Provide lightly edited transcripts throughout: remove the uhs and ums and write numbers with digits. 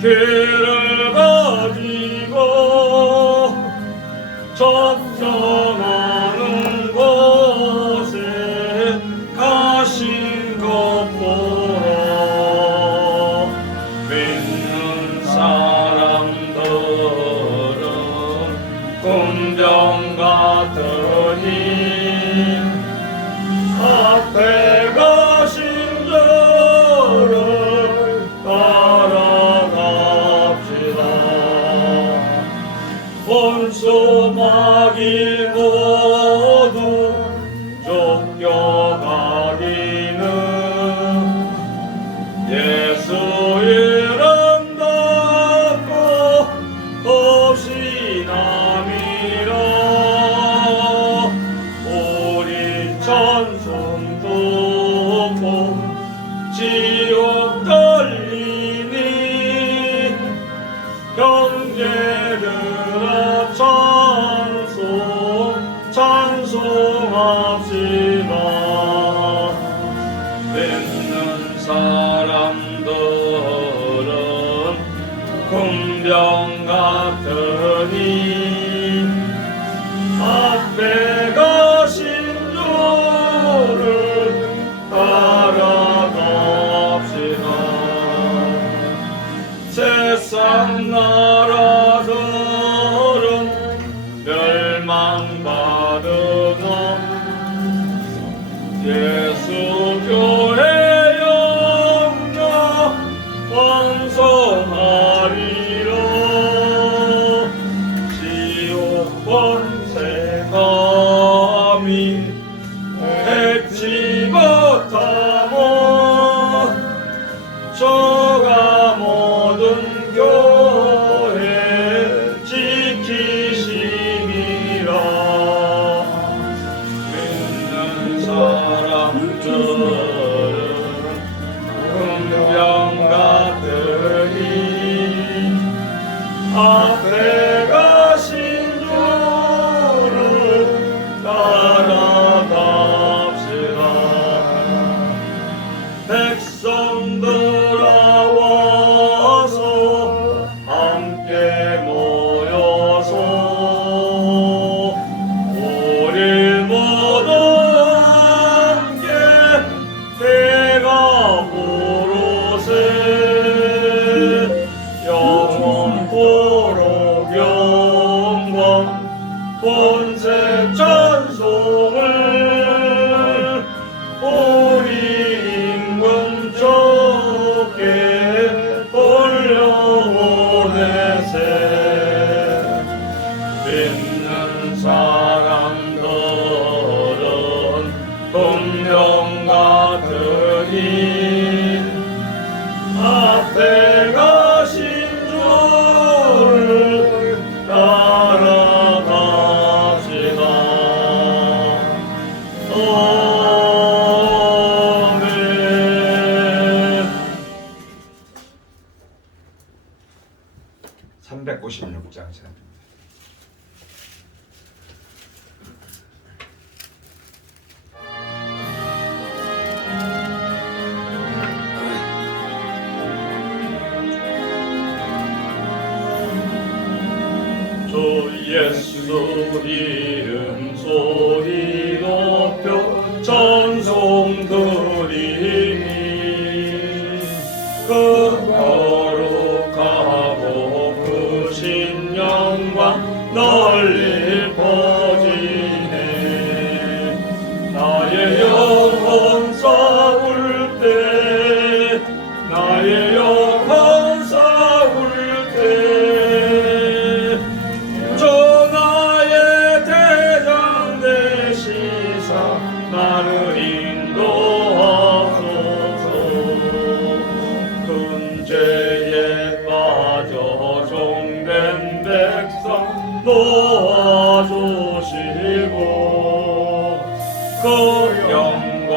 길을 가지고 적정하는 곳에 가신 것 보러 믿는 사람들은 군병 같으니 앞에 가신 저를 따라갑시다. 원수마귀 모두 쫓겨가기는 예수 이름 받고 없이 남이라. 우리 천성 듣고 지옥 떨리니 형제들아 찬송합시다. 믿는 사람들은 군병 같으니 앞에 가신 주를 따라갑시다. 세상 나라들은 멸망받으나 예수 교회 영영 왕성하리라. 지옥 권세 감히 백지 못하고 저가 모든 교회 지키시니라. 믿는 사람들은 군병 같으니 앞에 가신 주를 따라갑시다. 백성들아 와서 함께 모여서 우리 모두 함께 내가 부르세. 영원토록 영광 본색 찬송을 우리 임금 좋게 돌려보내세. 믿는 사람들은 분명 같으니 앞에 가신 주를 따라갑시다. 아멘. 396장 주 예수 이름 소리 높여 찬송 드리니 그 거룩하고 크신 영광 널리 퍼지네. 나의 영혼 싸울 때 나의 영혼 싸울 때 주 나의 대장 되시사 나를 인도하소서. 큰 죄에 빠져 종된 백성 놓아주시고 그 영광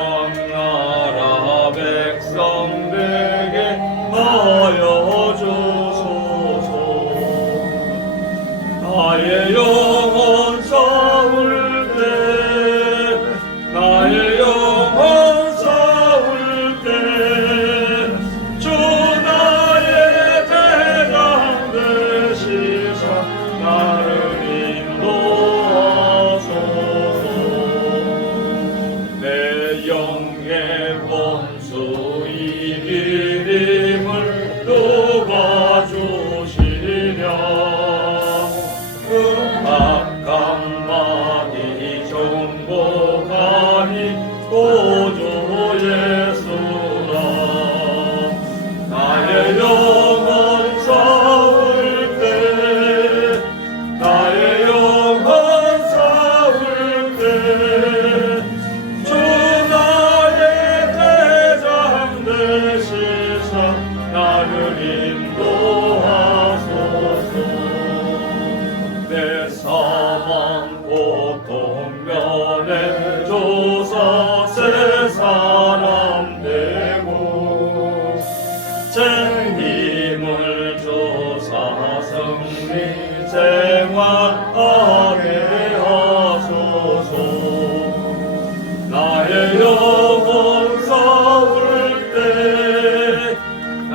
나라 백성들에게 하여 주소서. 나의 영혼 싸울 때 나의 영혼 싸울 때 주 나의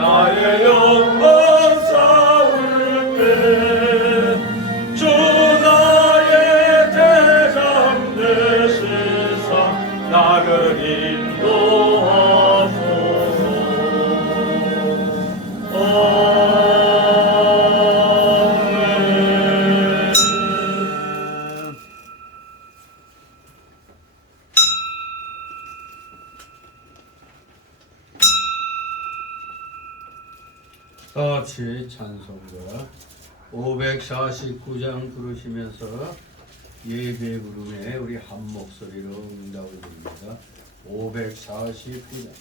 나의 영혼 싸울 때주 나의 대장 되시사 나를 인도하소서. 같이 찬송가 549장 부르시면서 예배 부름에 우리 한 목소리로 응답을 드립니다. 549장.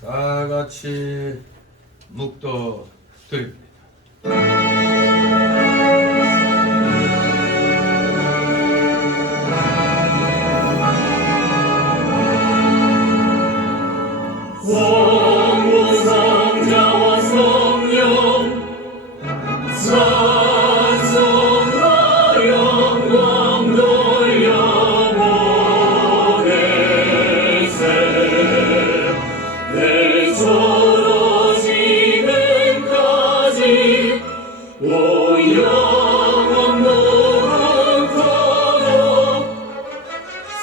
다 같이 묵도 드립니다. 성부성자와 성령 찬송과 영광 돌려보내세. 내 저러지는까지 오 영원 노릇하며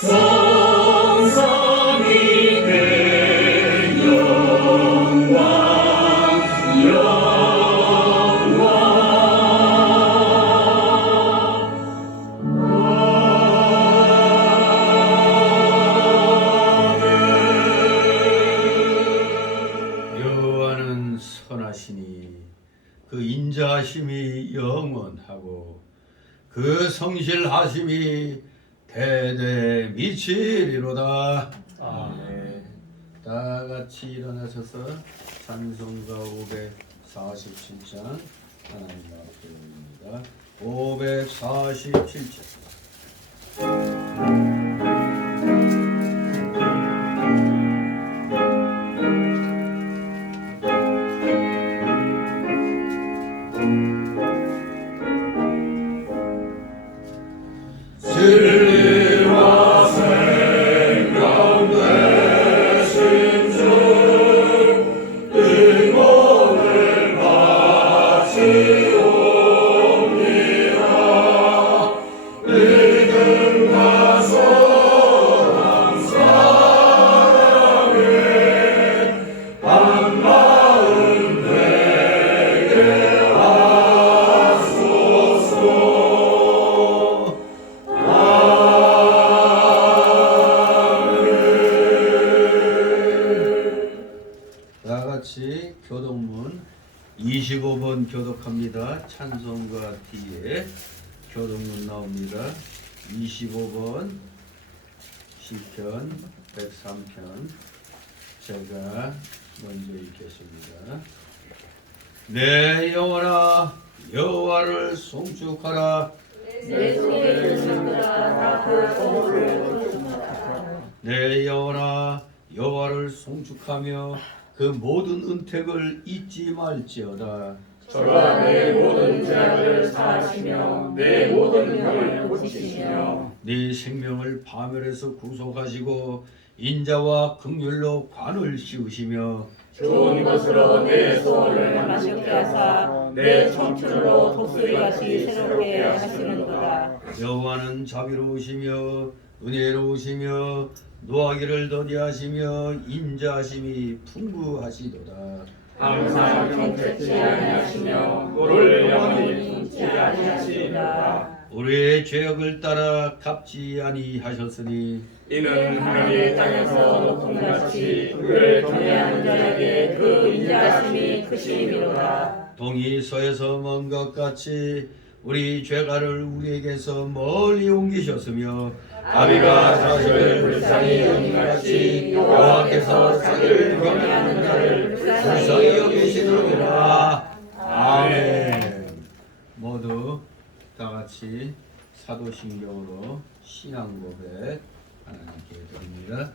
성삼이 내 영광 여호와는 선하시니 그 인자하심이 영원하고 그 성실하심이 대대 미치리로다. 아멘. 다 같이 일어나셔서 찬송가 547장 하나님 앞에 올립니다. 547장. 진리와 생명 되신 주 응원을 바치옵니다. 믿음과 소망 사랑에 한마음 되게 하소서. 다 같이 교독문 25번 교독합니다. 찬송가 뒤에 교독문 나옵니다. 25번 시편 103편 제가 먼저 읽겠습니다. 내 영혼아 여호와를 송축하라. 내 속에 있는 자들아 그 공로를 축복하라. 내 영혼아 여호와를 송축하며 그 모든 은택을 잊지 말지어다. 저가 내 모든 죄악을 사하시며 내 모든 병을 고치시며 네 생명을 파멸해서 구속하시고 인자와 긍휼로 관을 씌우시며 좋은 것으로 내 소원을 만족케 하사 내 청춘으로 독수리같이 새롭게 하시는도다. 여호와는 자비로우시며 은혜로우시며 노하기를 더디하시며 인자하심이 풍부하시도다. 항상 경책지 아니하시며 꼴을 영원히 잊지 아니하시리로다. 우리의 죄악을 따라 갚지 아니하셨으니 이는 하늘의 땅에서 높음같이 그를 경외하는 자에게 그 인자하심이 크심이로다. 동이 서에서 먼 것 같이 우리 죄가를 우리에게서 멀리 옮기셨으며 아비가 자식을 불쌍히 여김같이 여호와께서 자기를 경외하는 자를 불쌍히 여기시느니라. 아멘. 모두 다 같이 사도신경으로 신앙 고백 하나님께 드립니다.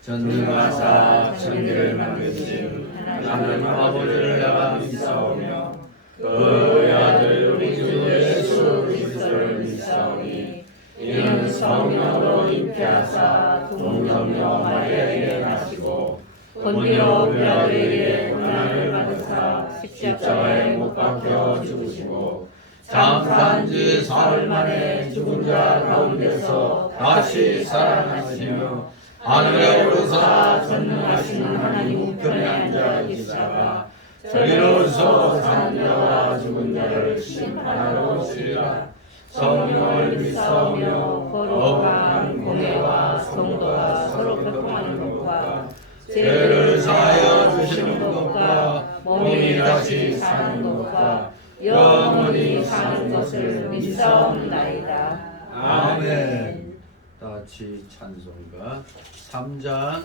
전능하사 천지를 만드신 하나님 아버지를 내가 믿사오며 그의 아들 우리 주 예수 그리스도를 믿사오니 이는 성령으로 잉태하사 동정녀 마리아에게 나시고 본디오 빌라도에게 고난을 받으사 십자가에 못 박혀 죽으시고 장사한 지 사흘 만에 죽은 자 가운데서 다시 살아나시며 하늘에 오르사 전능하신 하나님 우편에 앉아 계시다가 저리로서 사는 자와 죽은 자를 심판하러 오시리라. 성령을 믿사오며 거룩한 공예와 성도가 서로 교통하는 것과 죄를 사하여 주시는 것과 몸이 다시 사는 것과 영원히 사는 것을 믿사옵나이다. 아멘. 다 같이 찬송가 3장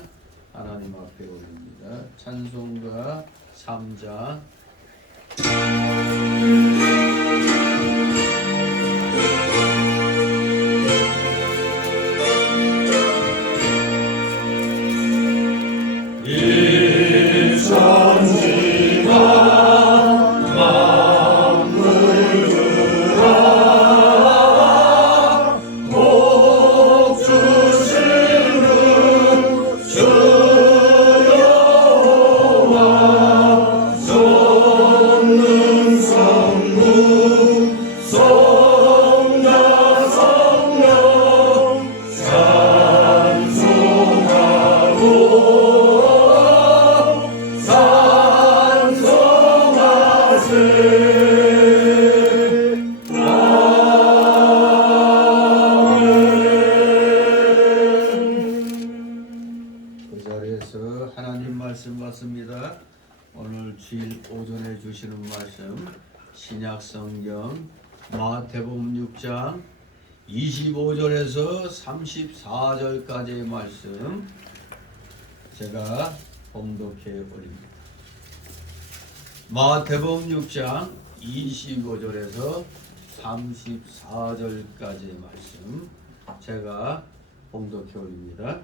하나님 앞에 올립니다. 찬송가 3장 그 자리에서 하나님 말씀 받습니다. 오늘 주일 오전에 주시는 말씀 신약 성경 마태복음 6장 25절에서 34절까지의 말씀 제가 봉독해 올립니다. 마태복음 6장 25절에서 34절까지의 말씀 제가 봉독해 올립니다.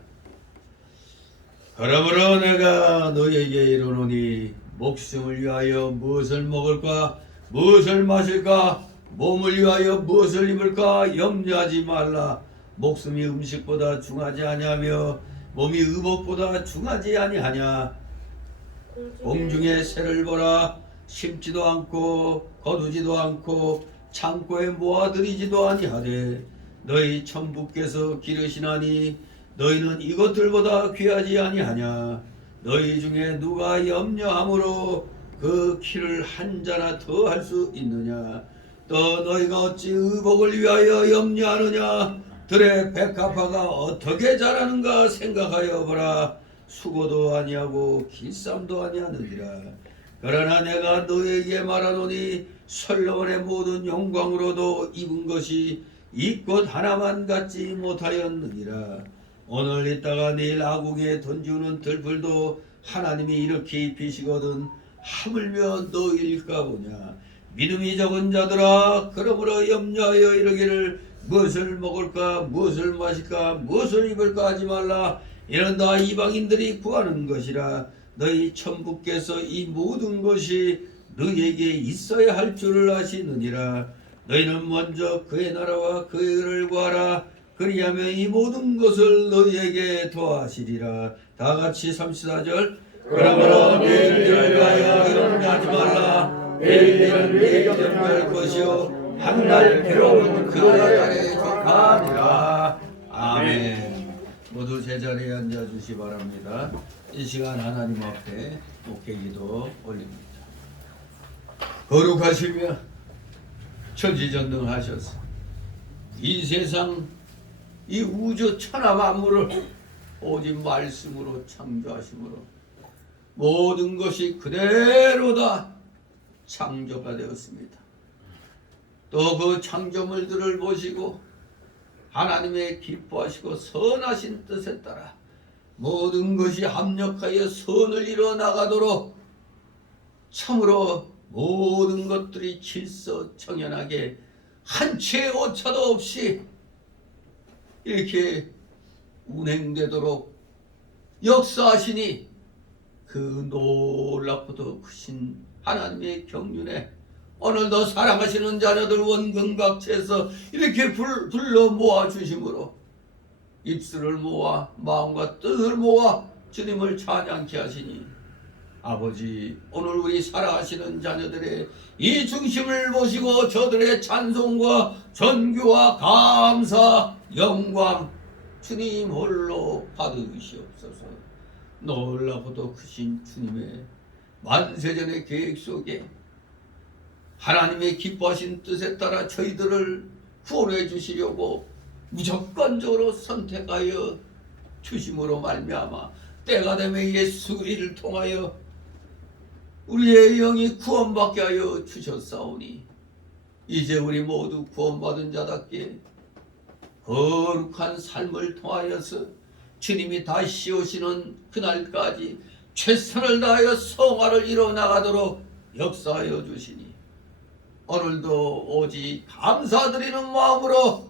그러므로 내가 너희에게 이르노니 목숨을 위하여 무엇을 먹을까 무엇을 마실까 몸을 위하여 무엇을 입을까 염려하지 말라. 목숨이 음식보다 중하지 아니하며 몸이 의복보다 중하지 아니하냐. 공중의 새를 보라. 심지도 않고 거두지도 않고 창고에 모아들이지도 아니하되 너희 천부께서 기르시나니 너희는 이것들보다 귀하지 아니하냐. 너희 중에 누가 염려함으로 그 키를 한 자나 더 할 수 있느냐. 또 너희가 어찌 의복을 위하여 염려하느냐. 들의 백합화가 어떻게 자라는가 생각하여 보라. 수고도 아니하고 길쌈도 아니하느니라. 그러나 내가 너희에게 말하노니 솔로몬의 모든 영광으로도 입은 것이 이 꽃 하나만 갖지 못하였느니라. 오늘 있다가 내일 아궁에 던지는 들풀도 하나님이 이렇게 입히시거든 하물며 너희일까 보냐. 믿음이 적은 자들아, 그러므로 염려하여 이르기를 무엇을 먹을까 무엇을 마실까 무엇을 입을까 하지 말라. 이는 다 이방인들이 구하는 것이라. 너희 천부께서 이 모든 것이 너희에게 있어야 할 줄을 아시느니라. 너희는 먼저 그의 나라와 그의 의를 구하라. 그리하면 이 모든 것을 너희에게 더하시리라. 다 같이 34절. 그러므로 내일을 위하여 염려하지 말라. 내일은 내일 염려할 것이요 한 날 괴로움은 그 날에 족하니라. 아멘. 모두 제자리에 앉아주시 바랍니다. 이 시간 하나님 앞에 목회기도 올립니다. 거룩하시며 천지전능하셔서 이 세상 이 우주 천하 만물을 오직 말씀으로 창조하심으로 모든 것이 그대로 다 창조가 되었습니다. 또 그 창조물들을 보시고 하나님의 기뻐하시고 선하신 뜻에 따라 모든 것이 합력하여 선을 이루어 나가도록 참으로 모든 것들이 질서정연하게 한 채의 오차도 없이 이렇게 운행되도록 역사하시니 그 놀랍고도 크신 하나님의 경륜에 오늘도 사랑하시는 자녀들 원근각체에서 이렇게 불러 모아 주심으로 입술을 모아 마음과 뜻을 모아 주님을 찬양케 하시니 아버지, 오늘 우리 살아가시는 자녀들의 이 중심을 모시고 저들의 찬송과 전교와 감사, 영광 주님 홀로 받으시옵소서. 놀라고도 크신 주님의 만세전의 계획 속에 하나님의 기뻐하신 뜻에 따라 저희들을 구원해 주시려고 무조건적으로 선택하여 주심으로 말미암아 때가 되면 예수 그리스도를 통하여 우리의 영이 구원받게 하여 주셨사오니 이제 우리 모두 구원받은 자답게 거룩한 삶을 통하여서 주님이 다시 오시는 그날까지 최선을 다하여 성화를 이뤄나가도록 역사하여 주시니 오늘도 오직 감사드리는 마음으로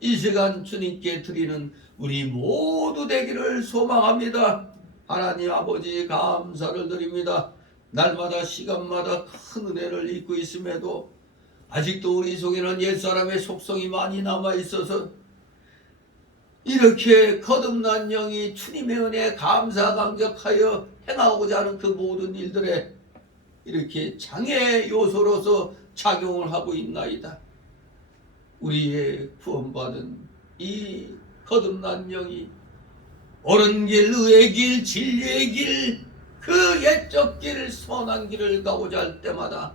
이 시간 주님께 드리는 우리 모두 되기를 소망합니다. 하나님 아버지 감사를 드립니다. 날마다 시간마다 큰 은혜를 입고 있음에도 아직도 우리 속에는 옛사람의 속성이 많이 남아있어서 이렇게 거듭난 영이 주님의 은혜에 감사 감격하여 행하고자 하는 그 모든 일들에 이렇게 장애 요소로서 작용을 하고 있나이다. 우리의 구원받은 이 거듭난 영이 옳은 길, 의의 길, 진리의 길, 그 옛적 길, 선한 길을 가고자 할 때마다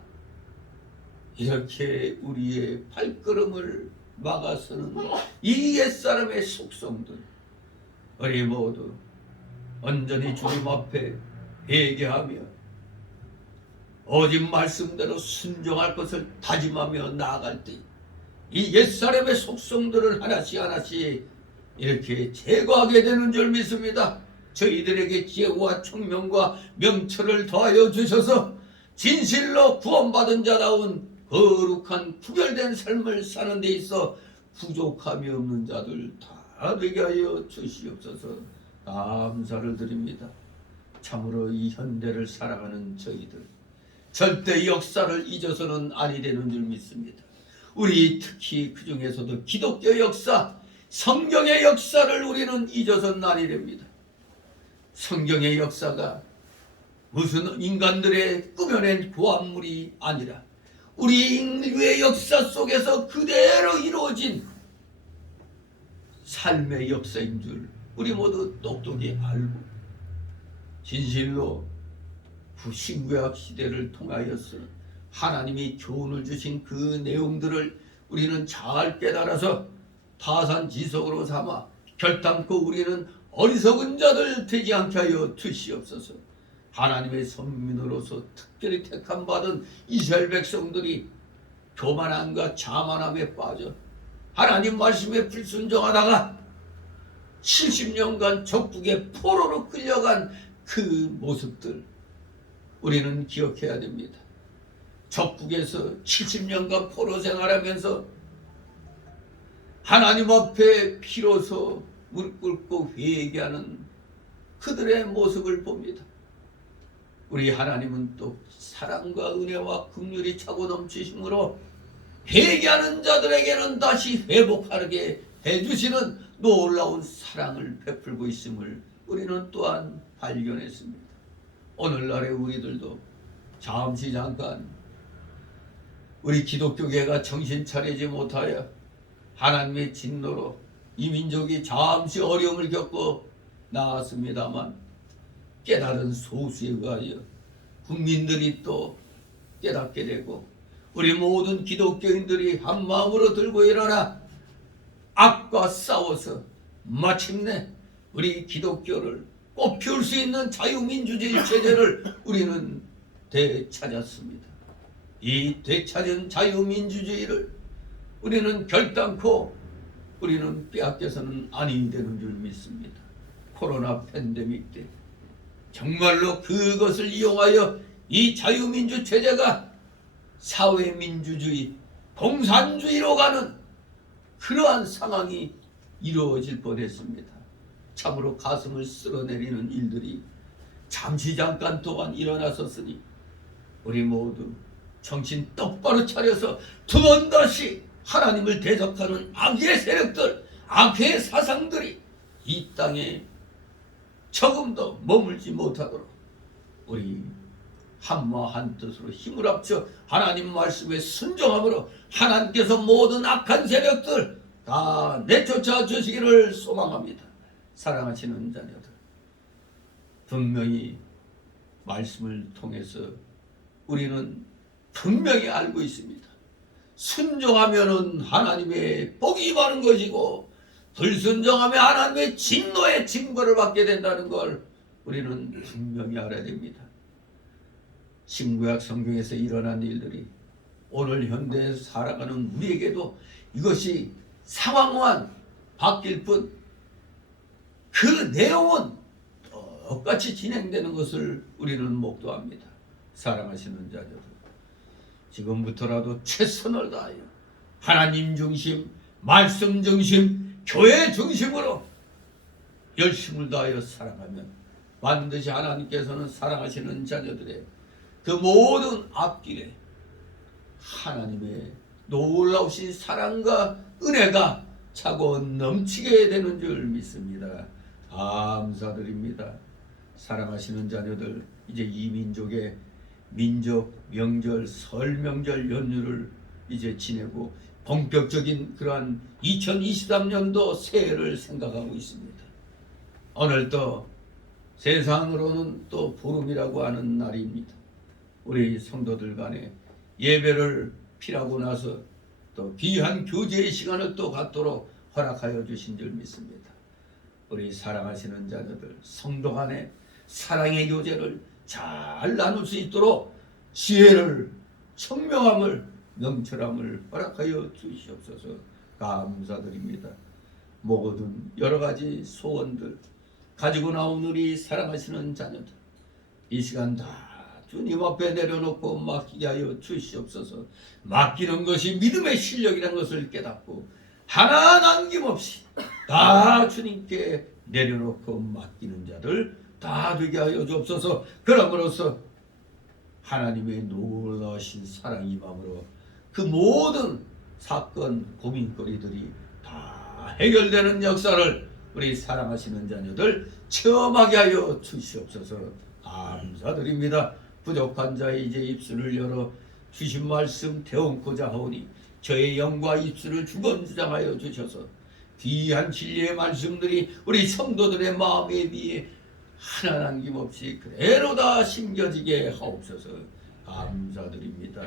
이렇게 우리의 발걸음을 막아서는 이 옛사람의 속성들 우리 모두 온전히 주님 앞에 회개하며 오직 말씀대로 순종할 것을 다짐하며 나아갈 때 이 옛사람의 속성들을 하나씩 하나씩 이렇게 제거하게 되는 줄 믿습니다. 저희들에게 지혜와 총명과 명철을 더하여 주셔서 진실로 구원받은 자다운 거룩한 구별된 삶을 사는 데 있어 부족함이 없는 자들 다 되게 하여 주시옵소서. 감사를 드립니다. 참으로 이 현대를 살아가는 저희들 절대 역사를 잊어서는 아니 되는 줄 믿습니다. 우리 특히 그 중에서도 기독교 역사, 성경의 역사를 우리는 잊어서는 아니 됩니다. 성경의 역사가 무슨 인간들의 꾸며낸 고안물이 아니라 우리 인류의 역사 속에서 그대로 이루어진 삶의 역사인 줄 우리 모두 똑똑히 알고 진실로 신구약 시대를 통하여서 하나님이 교훈을 주신 그 내용들을 우리는 잘 깨달아서 타산지석으로 삼아 결단코 우리는 어리석은 자들 되지 않게 하여 주시옵소서. 하나님의 선민으로서 특별히 택함 받은 이스라엘 백성들이 교만함과 자만함에 빠져 하나님 말씀에 불순종하다가 70년간 적국의 포로로 끌려간 그 모습들 우리는 기억해야 됩니다. 적국에서 70년간 포로 생활하면서 하나님 앞에 비로소 무릎 꿇고 회개하는 그들의 모습을 봅니다. 우리 하나님은 또 사랑과 은혜와 긍휼이 차고 넘치심으로 회개하는 자들에게는 다시 회복하게 해주시는 놀라운 사랑을 베풀고 있음을 우리는 또한 발견했습니다. 오늘날의 우리들도 잠깐 우리 기독교계가 정신 차리지 못하여 하나님의 진노로 이 민족이 잠시 어려움을 겪고 나왔습니다만 깨달은 소수에 의하여 국민들이 또 깨닫게 되고 우리 모든 기독교인들이 한 마음으로 들고 일어나 악과 싸워서 마침내 우리 기독교를 꽃피울 수 있는 자유민주주의 체제를 우리는 되찾았습니다. 이 되찾은 자유민주주의를 우리는 결단코 우리는 빼앗겨서는 아니 되는 줄 믿습니다. 코로나 팬데믹 때 정말로 그것을 이용하여 이 자유민주 체제가 사회민주주의, 공산주의로 가는 그러한 상황이 이루어질 뻔했습니다. 참으로 가슴을 쓸어내리는 일들이 잠시 잠깐 동안 일어났었으니 우리 모두 정신 똑바로 차려서 두 번 다시 하나님을 대적하는 악의 세력들, 악의 사상들이 이 땅에 조금 더 머물지 못하도록 우리 한마 한뜻으로 힘을 합쳐 하나님 말씀에 순종함으로 하나님께서 모든 악한 세력들 다 내쫓아 주시기를 소망합니다. 사랑하시는 자녀들, 분명히 말씀을 통해서 우리는 분명히 알고 있습니다. 순종하면은 하나님의 복이 임하는 것이고 불순종하면 하나님의 진노의 징벌을 받게 된다는 걸 우리는 분명히 알아야 됩니다. 신구약 성경에서 일어난 일들이 오늘 현대에 살아가는 우리에게도 이것이 상황만 바뀔 뿐 그 내용은 똑같이 진행되는 것을 우리는 목도합니다. 사랑하시는 자녀들, 지금부터라도 최선을 다하여 하나님 중심, 말씀 중심, 교회 중심으로 열심을 다하여 살아가면 반드시 하나님께서는 사랑하시는 자녀들의 그 모든 앞길에 하나님의 놀라우신 사랑과 은혜가 차고 넘치게 되는 줄 믿습니다. 감사드립니다. 사랑하시는 자녀들, 이제 이 민족의 민족 명절, 설 명절 연휴를 이제 지내고 본격적인 그러한 2023년도 새해를 생각하고 있습니다. 오늘 또 세상으로는 또 보름이라고 하는 날입니다. 우리 성도들 간에 예배를 피하고 나서 또 귀한 교제의 시간을 또 갖도록 허락하여 주신 줄 믿습니다. 우리 사랑하시는 자녀들, 성도 간에 사랑의 교제를 잘 나눌 수 있도록 지혜를, 청명함을, 명철함을 허락하여 주시옵소서. 감사드립니다. 모든 여러 가지 소원들 가지고 나온 우리 사랑하시는 자녀들, 이 시간 다 주님 앞에 내려놓고 맡기게 하여 주시옵소서. 맡기는 것이 믿음의 실력이라는 것을 깨닫고 하나 남김없이 다 주님께 내려놓고 맡기는 자들 다 되게 하여 주옵소서. 그럼으로써 하나님의 놀라우신 사랑이 마음으로 그 모든 사건, 고민거리들이 다 해결되는 역사를 우리 사랑하시는 자녀들 체험하게 하여 주시옵소서. 감사드립니다. 부족한 자의 이제 입술을 열어 주신 말씀 되얹고자 하오니 저의 영과 입술을 주건주장하여 주셔서 귀한 진리의 말씀들이 우리 성도들의 마음에 비해 하나 남김없이 그대로 다 심겨지게 하옵소서. 감사드립니다.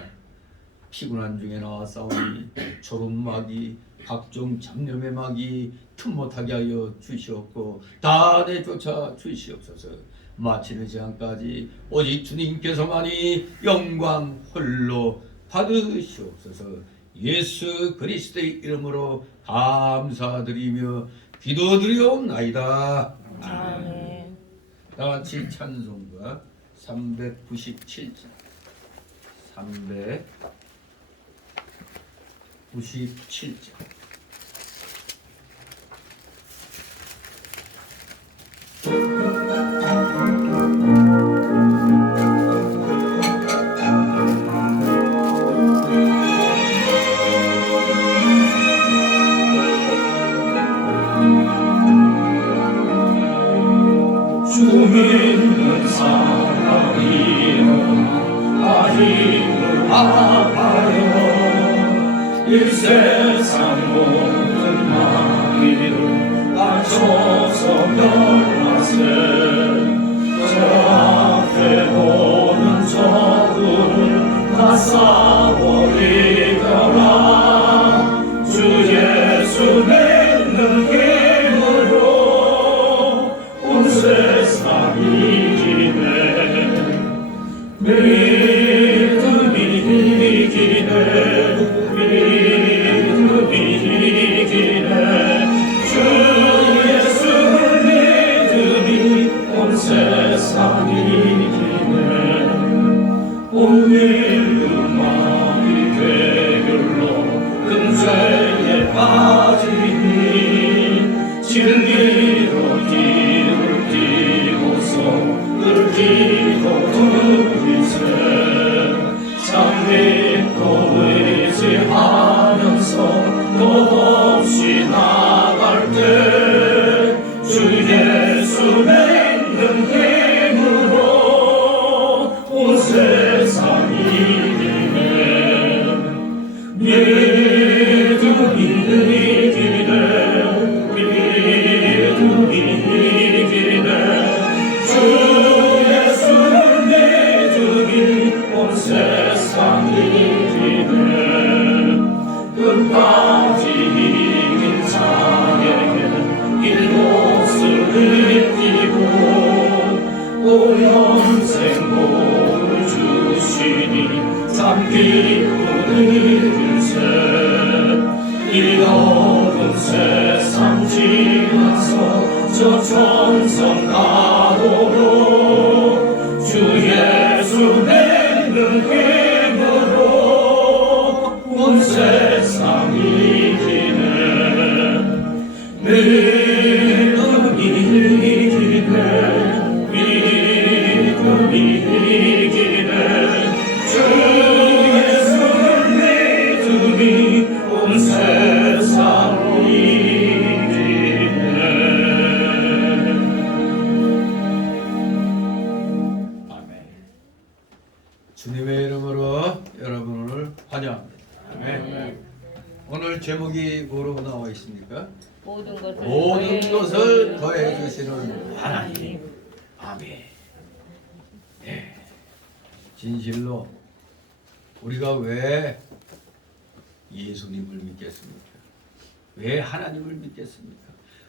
피곤한 중에 나왔사오니 졸음마귀, 각종 잡념의 마귀 틈못하게 하여 주시옵고 다 내쫓아 주시옵소서. 마치는 시간까지 오직 주님께서만이 영광 홀로 받으시옵소서. 예수 그리스도의 이름으로 감사드리며 기도드리옵나이다. 아멘. 다같이 찬송가 397장 397장 주님은 사랑이요 아힘을 아파요 이 세상 모든 마귀를 맞춰서 멸하세 저 앞에 보는 적을 다 싸워이겨라 주 예수 믿는 힘으로 온 세상 이기네 믿음이 이기네 믿음이 평생 복을 주시니 참 기쁘는 일세 이 어두운 세상 지나서 저 천성 가도록 주 예수 믿는 힘으로 온 세상 이기네 믿음이 이기네 믿음이 이기네 주 예수를 믿음이 온 세상 이기네. 아멘. 주님의 이름으로 여러분 오늘 환영합니다. 아멘. 오늘 제목이 뭐로 나와 있습니까? 모든 것을 모든 것을 더해 주시는 하나님. 아멘. 네. 진실로 우리가 왜 예수님을 믿겠습니까? 왜 하나님을 믿겠습니까?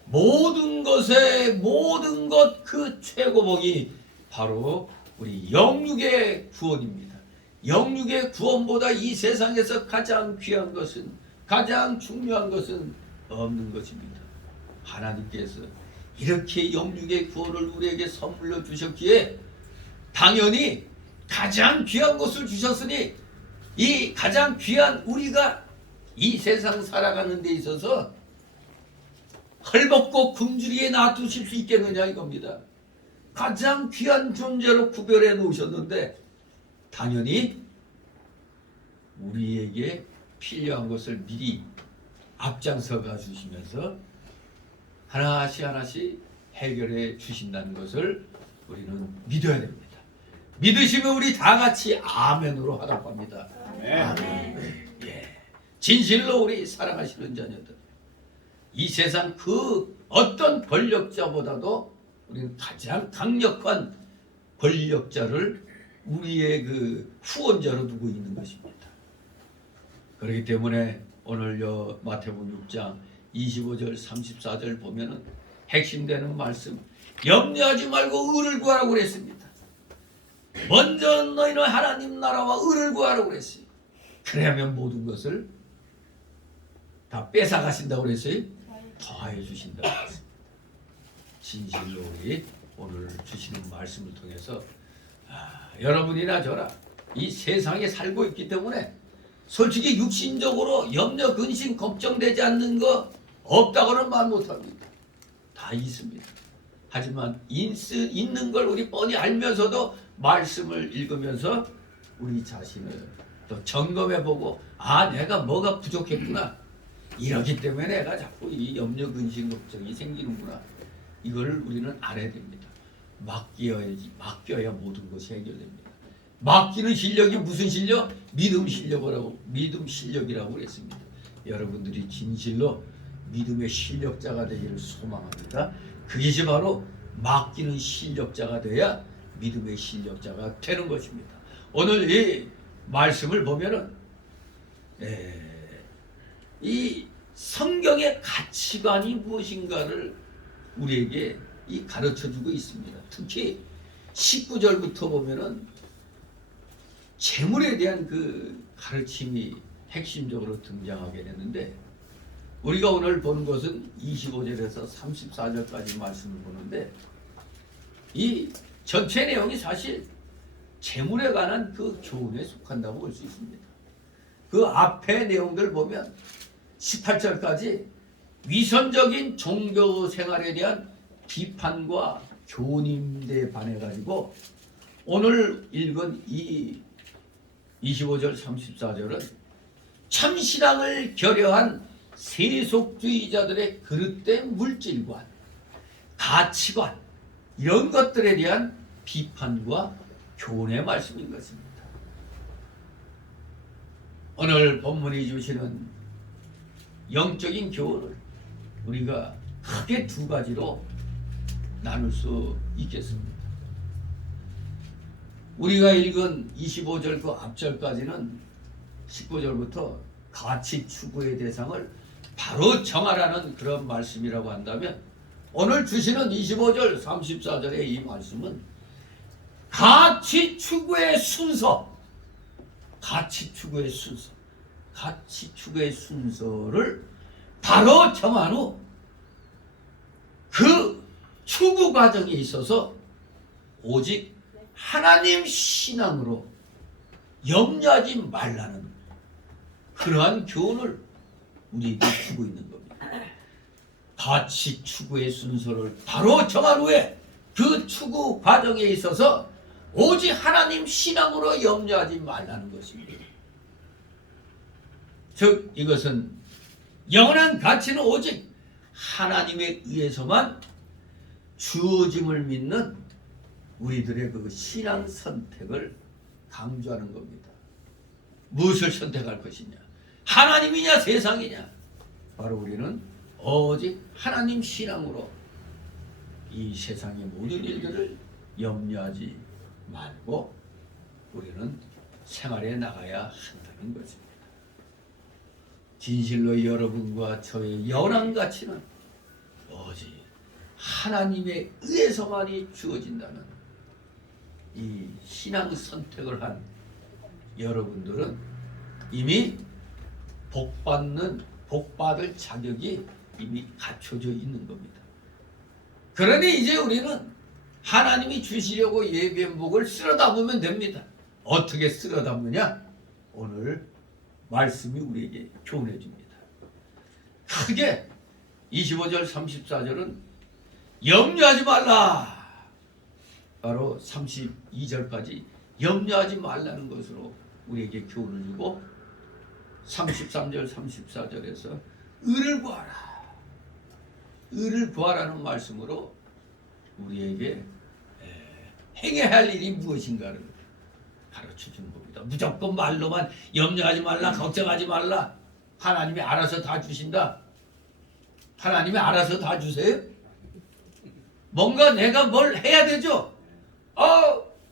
모든 것의 모든 것 그 최고복이 바로 우리 영육의 구원입니다. 영육의 구원보다 이 세상에서 가장 귀한 것은, 가장 중요한 것은 없는 것입니다. 하나님께서 이렇게 영육의 구원을 우리에게 선물로 주셨기에 당연히 가장 귀한 것을 주셨으니 이 가장 귀한 우리가 이 세상 살아가는 데 있어서 헐벗고 굶주리게 놔두실 수 있겠느냐 이겁니다. 가장 귀한 존재로 구별해 놓으셨는데 당연히 우리에게 필요한 것을 미리 앞장서 가 주시면서 하나씩 하나씩 해결해 주신다는 것을 우리는 믿어야 됩니다. 믿으시면 우리 다 같이 아멘으로 화답합니다. 아멘. 예. 진실로 우리 사랑하시는 자녀들, 이 세상 그 어떤 권력자보다도 우리는 가장 강력한 권력자를 우리의 그 후원자로 두고 있는 것입니다. 그렇기 때문에 오늘 마태복음 6장 25절 34절 보면은 핵심되는 말씀, 염려하지 말고 의를 구하라고 그랬습니다. 먼저 너희는 하나님 나라와 의를 구하라고 그랬어요. 그래야면 모든 것을 다 뺏어 가신다고 그랬어요. 더해 주신다고 그랬어요. 진실로 우리 오늘 주시는 말씀을 통해서 여러분이나 저나 이 세상에 살고 있기 때문에 솔직히 육신적으로 염려, 근심, 걱정되지 않는 거 없다고는 말 못합니다. 다 있습니다. 하지만 있는 걸 우리 뻔히 알면서도 말씀을 읽으면서 우리 자신을 또 점검해보고 내가 뭐가 부족했구나. 이러기 때문에 내가 자꾸 이 염려, 근심, 걱정이 생기는구나. 이걸 우리는 알아야 됩니다. 맡겨야 모든 것이 해결됩니다. 맡기는 실력이 무슨 실력? 믿음 실력이라고 그랬습니다. 여러분들이 진실로 믿음의 실력자가 되기를 소망합니다. 그것이 바로 맡기는 실력자가 돼야 믿음의 실력자가 되는 것입니다. 오늘 이 말씀을 보면은 이 성경의 가치관이 무엇인가를 우리에게 가르쳐주고 있습니다. 특히 19절부터 보면은 재물에 대한 그 가르침이 핵심적으로 등장하게 되는데, 우리가 오늘 보는 것은 25절에서 34절까지 말씀을 보는데, 이 전체 내용이 사실 재물에 관한 그 교훈에 속한다고 볼 수 있습니다. 그 앞에 내용들 보면 18절까지 위선적인 종교 생활에 대한 비판과 교훈인데 반해 가지고 오늘 읽은 이 25절 34절은 참신앙을 결여한 세속주의자들의 그릇된 물질관, 가치관 이런 것들에 대한 비판과 교훈의 말씀인 것입니다. 오늘 본문이 주시는 영적인 교훈을 우리가 크게 두 가지로 나눌 수 있겠습니다. 우리가 읽은 25절 그 앞절까지는 19절부터 가치 추구의 대상을 바로 정하라는 그런 말씀이라고 한다면, 오늘 주시는 25절 34절의 이 말씀은 가치 추구의 순서, 가치 추구의 순서, 가치 추구의 순서를 바로 정한 후 그 추구 과정에 있어서 오직 하나님 신앙으로 염려하지 말라는 그러한 교훈을 우리에게 주고 있는 겁니다. 가치 추구의 순서를 바로 정한 후에 그 추구 과정에 있어서 오직 하나님 신앙으로 염려하지 말라는 것입니다. 즉 이것은 영원한 가치는 오직 하나님에 의해서만 주어짐을 믿는 우리들의 그 신앙 선택을 강조하는 겁니다. 무엇을 선택할 것이냐? 하나님이냐 세상이냐? 바로 우리는 오직 하나님 신앙으로 이 세상의 모든 일들을 염려하지 말고 우리는 생활에 나가야 한다는 것입니다. 진실로 여러분과 저의 영원한 가치는 오직 하나님에 의해서만이 주어진다는 이 신앙 선택을 한 여러분들은 이미 복받을 자격이 이미 갖춰져 있는 겁니다. 그러니 이제 우리는 하나님이 주시려고 예비한 복을 쓸어 담으면 됩니다. 어떻게 쓸어 담느냐? 오늘 말씀이 우리에게 교훈해 줍니다. 크게 25절 34절은 염려하지 말라. 바로 32절까지 염려하지 말라는 것으로 우리에게 교훈을 주고 33절 34절에서 의를 구하라. 의를 구하라는 말씀으로 우리에게 행해야 할 일이 무엇인가를 가르쳐 주는 겁니다. 무조건 말로만 염려하지 말라, 걱정하지 말라. 하나님이 알아서 다 주신다. 하나님이 알아서 다 주세요. 뭔가 내가 뭘 해야 되죠.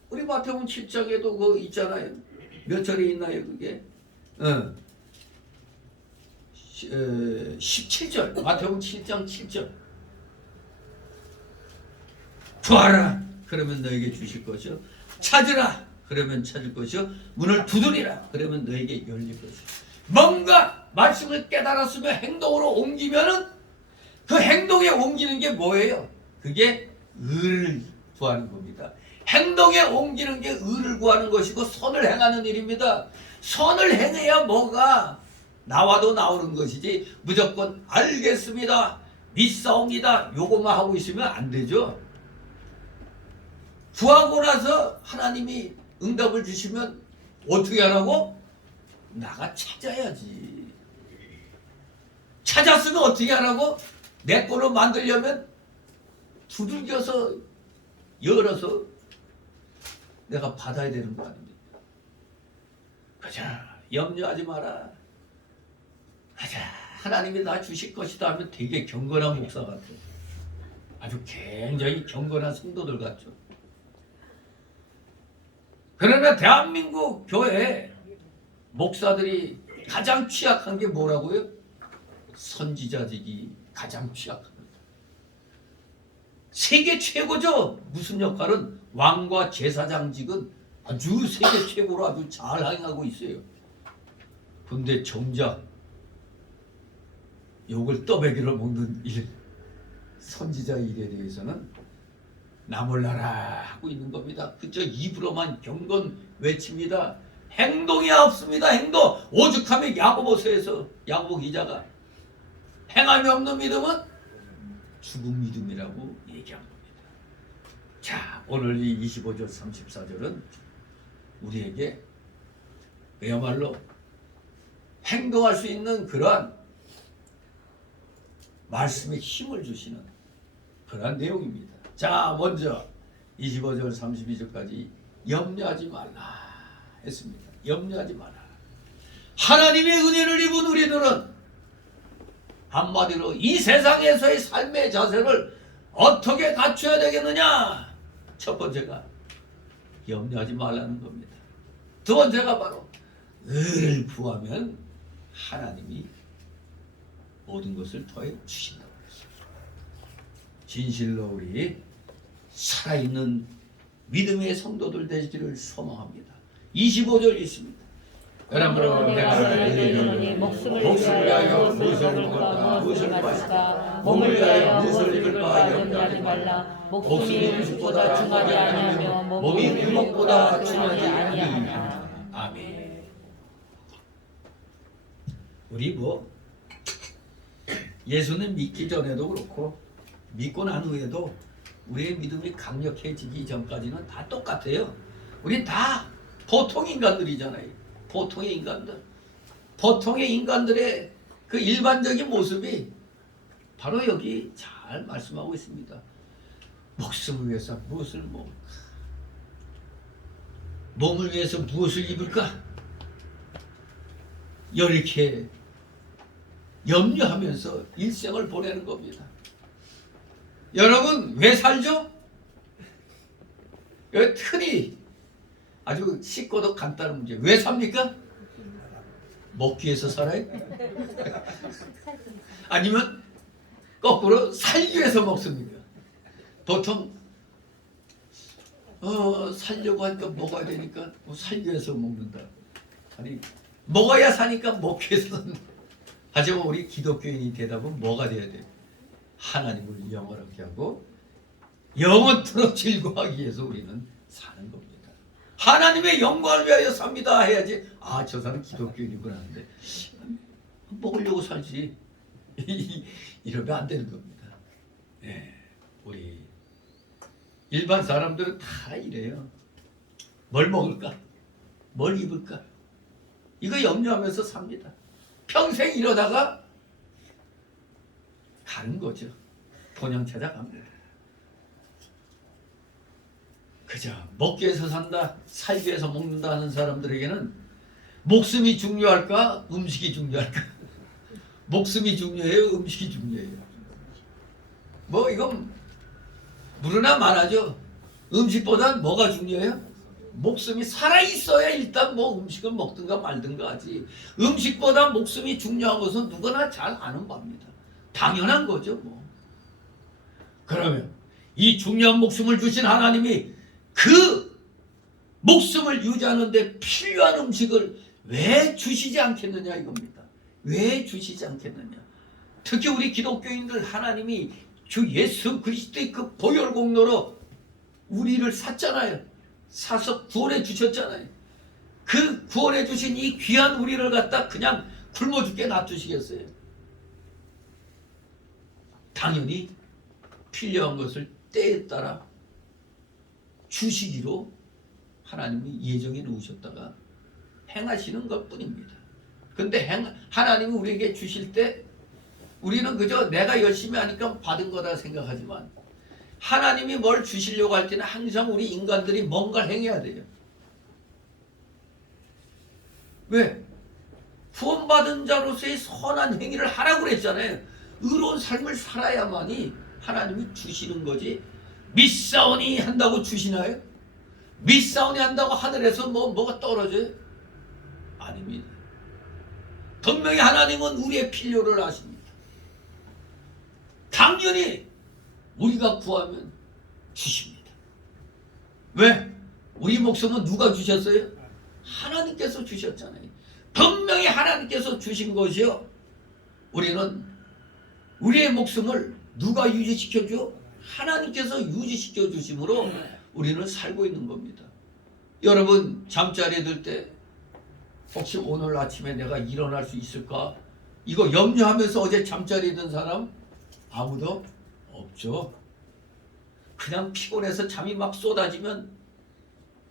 우리 마태복음 7장에도 그거 있잖아요. 몇 절에 있나요 그게? 17절. 마태복음 7장 7절. 구하라. 그러면 너에게 주실 것이요. 찾으라. 그러면 찾을 것이요. 문을 두드리라. 그러면 너에게 열릴 것이요. 뭔가 말씀을 깨달았으면 행동으로 옮기면은 그 행동에 옮기는 게 뭐예요? 그게 의를 구하는 겁니다. 행동에 옮기는 게 의를 구하는 것이고 선을 행하는 일입니다. 선을 행해야 뭐가 나와도 나오는 것이지 무조건 알겠습니다, 믿사옵니다 요것만 하고 있으면 안 되죠. 구하고 나서 하나님이 응답을 주시면 어떻게 하라고? 나가 찾아야지. 찾았으면 어떻게 하라고? 내 거로 만들려면 두들겨서 열어서 내가 받아야 되는 거 아닙니까? 가자, 염려하지 마라. 가자, 하나님이 나 주실 것이다 하면 되게 경건한 목사 같죠. 아주 굉장히 경건한 성도들 같죠. 그러나 대한민국 교회 목사들이 가장 취약한 게 뭐라고요? 선지자직이 가장 취약합니다. 세계 최고죠. 무슨 역할은 왕과 제사장직은 아주 세계 최고로 아주 잘 행하고 있어요. 근데 정작 욕을 떠먹이로 먹는 일, 선지자 일에 대해서는 나 몰라라 하고 있는 겁니다. 그저 입으로만 경건 외칩니다. 행동이 없습니다. 행동. 오죽하면 야고보서에서 야고보 기자가 행함이 없는 믿음은 죽은 믿음이라고 얘기한 겁니다. 자, 오늘 이 25절 34절은 우리에게 그야말로 행동할 수 있는 그러한 말씀에 힘을 주시는 그러한 내용입니다. 자, 먼저 25절 32절까지 염려하지 말라 했습니다. 염려하지 마라. 하나님의 은혜를 입은 우리들은 한마디로 이 세상에서의 삶의 자세를 어떻게 갖춰야 되겠느냐? 첫 번째가 염려하지 말라는 겁니다. 두 번째가 바로 의를 구하면 하나님이 모든 것을 더해 주신다고 했습니다. 진실로 우리 살아있는 믿음의 성도들 되시기를 소망합니다. 25절 있습니다. 그러므로 내가 너희에게 이르노니 목숨을 목숨을 위하여 위하여 무엇을 무엇을 먹을까, 먹을까 무엇을 무엇을 마실까, 마실까 몸을 위하여 무엇을 입을까 염려하지 염려하지 말라. 목숨이 목숨이 음식보다 중하지 아니하며 몸이 물목보다 중하지 아니하니라. 아멘. 우리 뭐 예수는 믿기 전에도 그렇고 믿고 난 후에도 우리의 믿음이 강력해지기 전까지는 다 똑같아요. 우린 다 보통 인간들이잖아요. 보통의 인간들. 보통의 인간들의 그 일반적인 모습이 바로 여기 잘 말씀하고 있습니다. 목숨을 위해서 무엇을 먹을까? 몸을 위해서 무엇을 입을까? 이렇게 염려하면서 일생을 보내는 겁니다. 여러분 왜 살죠? 여기 틀이 아주 쉽고도 간단한 문제. 왜 삽니까? 먹기 위해서 살아요? 아니면 거꾸로 살기 위해서 먹습니까? 보통 살려고 하니까 먹어야 되니까 살기 위해서 먹는다. 아니 먹어야 사니까 먹기 위해서 산다. 하지만 우리 기독교인이 되다 보면 뭐가 돼야 돼요? 하나님을 영원하게 하고 영원토록 즐거워하기 위해서 우리는 사는 겁니다. 하나님의 영광을 위하여 삽니다 해야지. 아, 저 사람 기독교인이구나 하는데 먹으려고 살지. 이러면 안 되는 겁니다. 네, 우리 일반 사람들은 다 이래요. 뭘 먹을까? 뭘 입을까? 이거 염려하면서 삽니다. 평생 이러다가 가는 거죠. 본영 찾아갑니다. 그저 먹기 위해서 산다, 살기 위해서 먹는다 하는 사람들에게는 목숨이 중요할까? 음식이 중요할까? 목숨이 중요해요? 음식이 중요해요? 뭐 이건 물으나 말하죠. 음식보단 뭐가 중요해요? 목숨이 살아있어야 일단 뭐 음식을 먹든가 말든가 하지. 음식보다 목숨이 중요한 것은 누구나 잘 아는 겁니다. 당연한 거죠 뭐. 그러면 이 중요한 목숨을 주신 하나님이 그 목숨을 유지하는 데 필요한 음식을 왜 주시지 않겠느냐 이겁니다. 왜 주시지 않겠느냐. 특히 우리 기독교인들 하나님이 주 예수 그리스도의 그 보혈 공로로 우리를 샀잖아요. 사서 구원해 주셨잖아요. 그 구원해 주신 이 귀한 우리를 갖다 그냥 굶어 죽게 놔두시겠어요? 당연히 필요한 것을 때에 따라 주시기로 하나님이 예정해 놓으셨다가 행하시는 것 뿐입니다. 근데 하나님이 우리에게 주실 때 우리는 그저 내가 열심히 하니까 받은 거다 생각하지만 하나님이 뭘 주시려고 할 때는 항상 우리 인간들이 뭔가를 행해야 돼요. 왜? 구원받은 자로서의 선한 행위를 하라고 그랬잖아요. 의로운 삶을 살아야만이 하나님이 주시는 거지. 믿사오니 한다고 주시나요? 믿사오니 한다고 하늘에서 뭐가 떨어져요? 아닙니다. 분명히 하나님은 우리의 필요를 아십니다. 당연히 우리가 구하면 주십니다. 왜? 우리 목숨은 누가 주셨어요? 하나님께서 주셨잖아요. 분명히 하나님께서 주신 것이요. 우리는 우리의 목숨을 누가 유지시켜줘? 하나님께서 유지시켜 주심으로 우리는 살고 있는 겁니다. 여러분 잠자리에 들 때 혹시 오늘 아침에 내가 일어날 수 있을까? 이거 염려하면서 어제 잠자리에 든 사람 아무도 없죠. 그냥 피곤해서 잠이 막 쏟아지면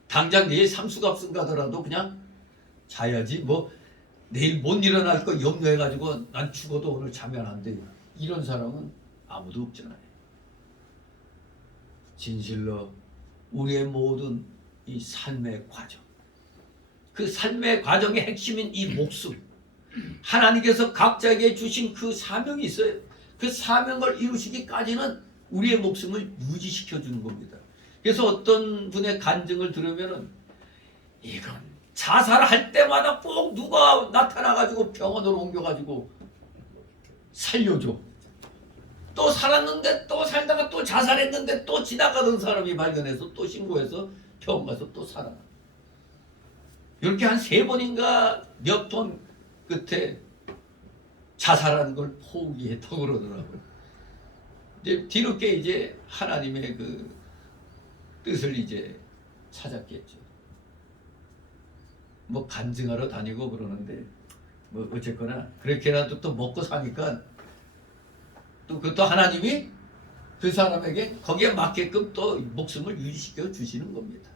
당장 내일 삼수갑승 가더라도 그냥 자야지 뭐 내일 못 일어날 거 염려해가지고 난 죽어도 오늘 자면 안 돼요. 이런 사람은 아무도 없잖아요. 진실로 우리의 모든 이 삶의 과정, 그 삶의 과정의 핵심인 이 목숨, 하나님께서 각자에게 주신 그 사명이 있어요. 그 사명을 이루시기까지는 우리의 목숨을 유지시켜 주는 겁니다. 그래서 어떤 분의 간증을 들으면은 이건 자살할 때마다 꼭 누가 나타나가지고 병원으로 옮겨가지고 살려줘. 또 살았는데 또 살다가 또 자살했는데 또 지나가던 사람이 발견해서 또 신고해서 병원 가서 또 살아나. 이렇게 한 3번인가 몇 번 끝에 자살하는 걸 포기했다고 그러더라고요. 이제 뒤늦게 이제 하나님의 그 뜻을 이제 찾았겠죠. 뭐 간증하러 다니고 그러는데 뭐 어쨌거나 그렇게라도 또 먹고 사니까 또 그것도 하나님이 그 사람에게 거기에 맞게끔 또 목숨을 유지시켜 주시는 겁니다.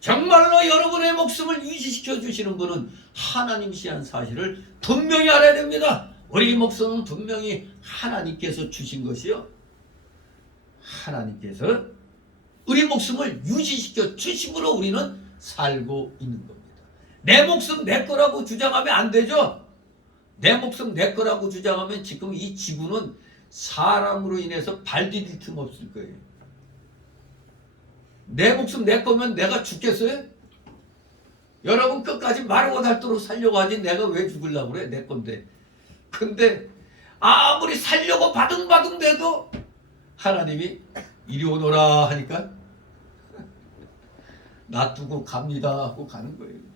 정말로 여러분의 목숨을 유지시켜 주시는 분은 하나님이시한 사실을 분명히 알아야 됩니다. 우리 목숨은 분명히 하나님께서 주신 것이요, 하나님께서 우리 목숨을 유지시켜 주심으로 우리는 살고 있는 겁니다. 내 목숨 내 거라고 주장하면 안 되죠. 내 목숨 내 거라고 주장하면 지금 이 지구는 사람으로 인해서 발 디딜 틈 없을 거예요. 내 목숨 내 거면 내가 죽겠어요? 여러분 끝까지 마르고 닳도록 살려고 하지 내가 왜 죽으려고 그래? 내 건데. 근데 아무리 살려고 바둥바둥 대도 하나님이 이리 오너라 하니까 놔두고 갑니다 하고 가는 거예요. 그냥.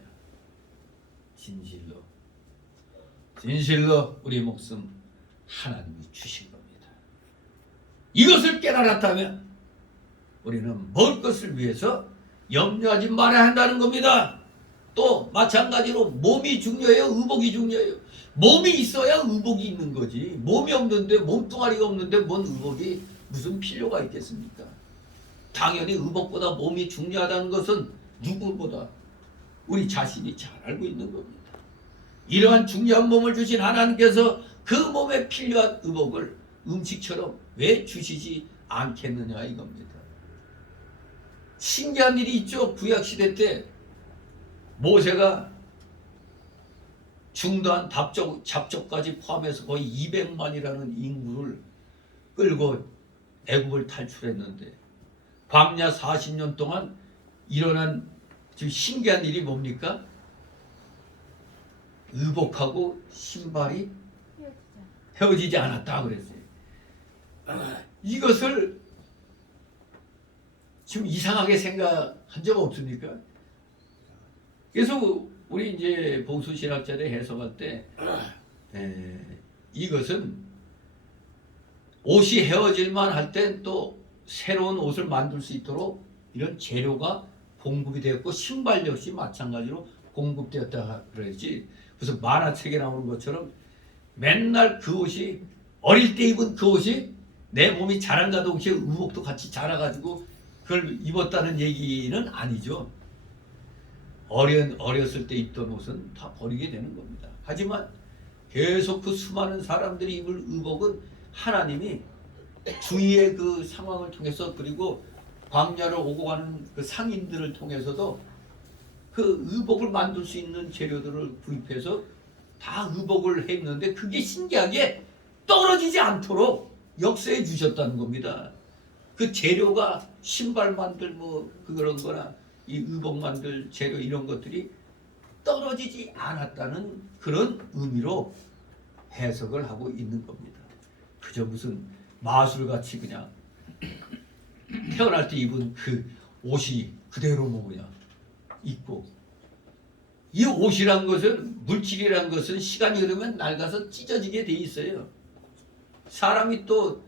진실로 우리 목숨 하나님이 주신 겁니다. 이것을 깨달았다면 우리는 먹을 것을 위해서 염려하지 말아야 한다는 겁니다. 또 마찬가지로 몸이 중요해요, 의복이 중요해요. 몸이 있어야 의복이 있는 거지. 몸이 없는데, 몸뚱아리가 없는데 뭔 의복이 무슨 필요가 있겠습니까? 당연히 의복보다 몸이 중요하다는 것은 누구보다 우리 자신이 잘 알고 있는 겁니다. 이러한 중요한 몸을 주신 하나님께서 그 몸에 필요한 의복을 음식처럼 왜 주시지 않겠느냐 이겁니다. 신기한 일이 있죠. 구약시대 때 모세가 중도한 잡족까지 포함해서 거의 200만이라는 인구를 끌고 애굽을 탈출했는데 광야 40년 동안 일어난 지금 신기한 일이 뭡니까? 의복하고 신발이 헤어지지 않았다 그랬어요. 이것을 지금 이상하게 생각한 적 없습니까? 그래서 우리 이제 보수신학자들 해석할 때 이것은 옷이 헤어질만 할 땐 또 새로운 옷을 만들 수 있도록 이런 재료가 공급이 되었고 신발 역시 마찬가지로 공급되었다 그러지. 그래서 만화책에 나오는 것처럼 맨날 그 옷이 어릴 때 입은 그 옷이 내 몸이 자란가 동시에 의복도 같이 자라가지고 그걸 입었다는 얘기는 아니죠. 어렸을 때 입던 옷은 다 버리게 되는 겁니다. 하지만 계속 그 수많은 사람들이 입을 의복은 하나님이 주위의 그 상황을 통해서 그리고 광야를 오고 가는 그 상인들을 통해서도 그 의복을 만들 수 있는 재료들을 구입해서 다 의복을 했는데 그게 신기하게 떨어지지 않도록 역사해 주셨다는 겁니다. 그 재료가 신발 만들 뭐 그런 거나 이 의복 만들 재료 이런 것들이 떨어지지 않았다는 그런 의미로 해석을 하고 있는 겁니다. 그저 무슨 마술같이 그냥 태어날 때 입은 그 옷이 그대로 뭐 그냥 입고, 이 옷이란 것은, 물질이란 것은 시간이 흐르면 낡아서 찢어지게 돼 있어요. 사람이 또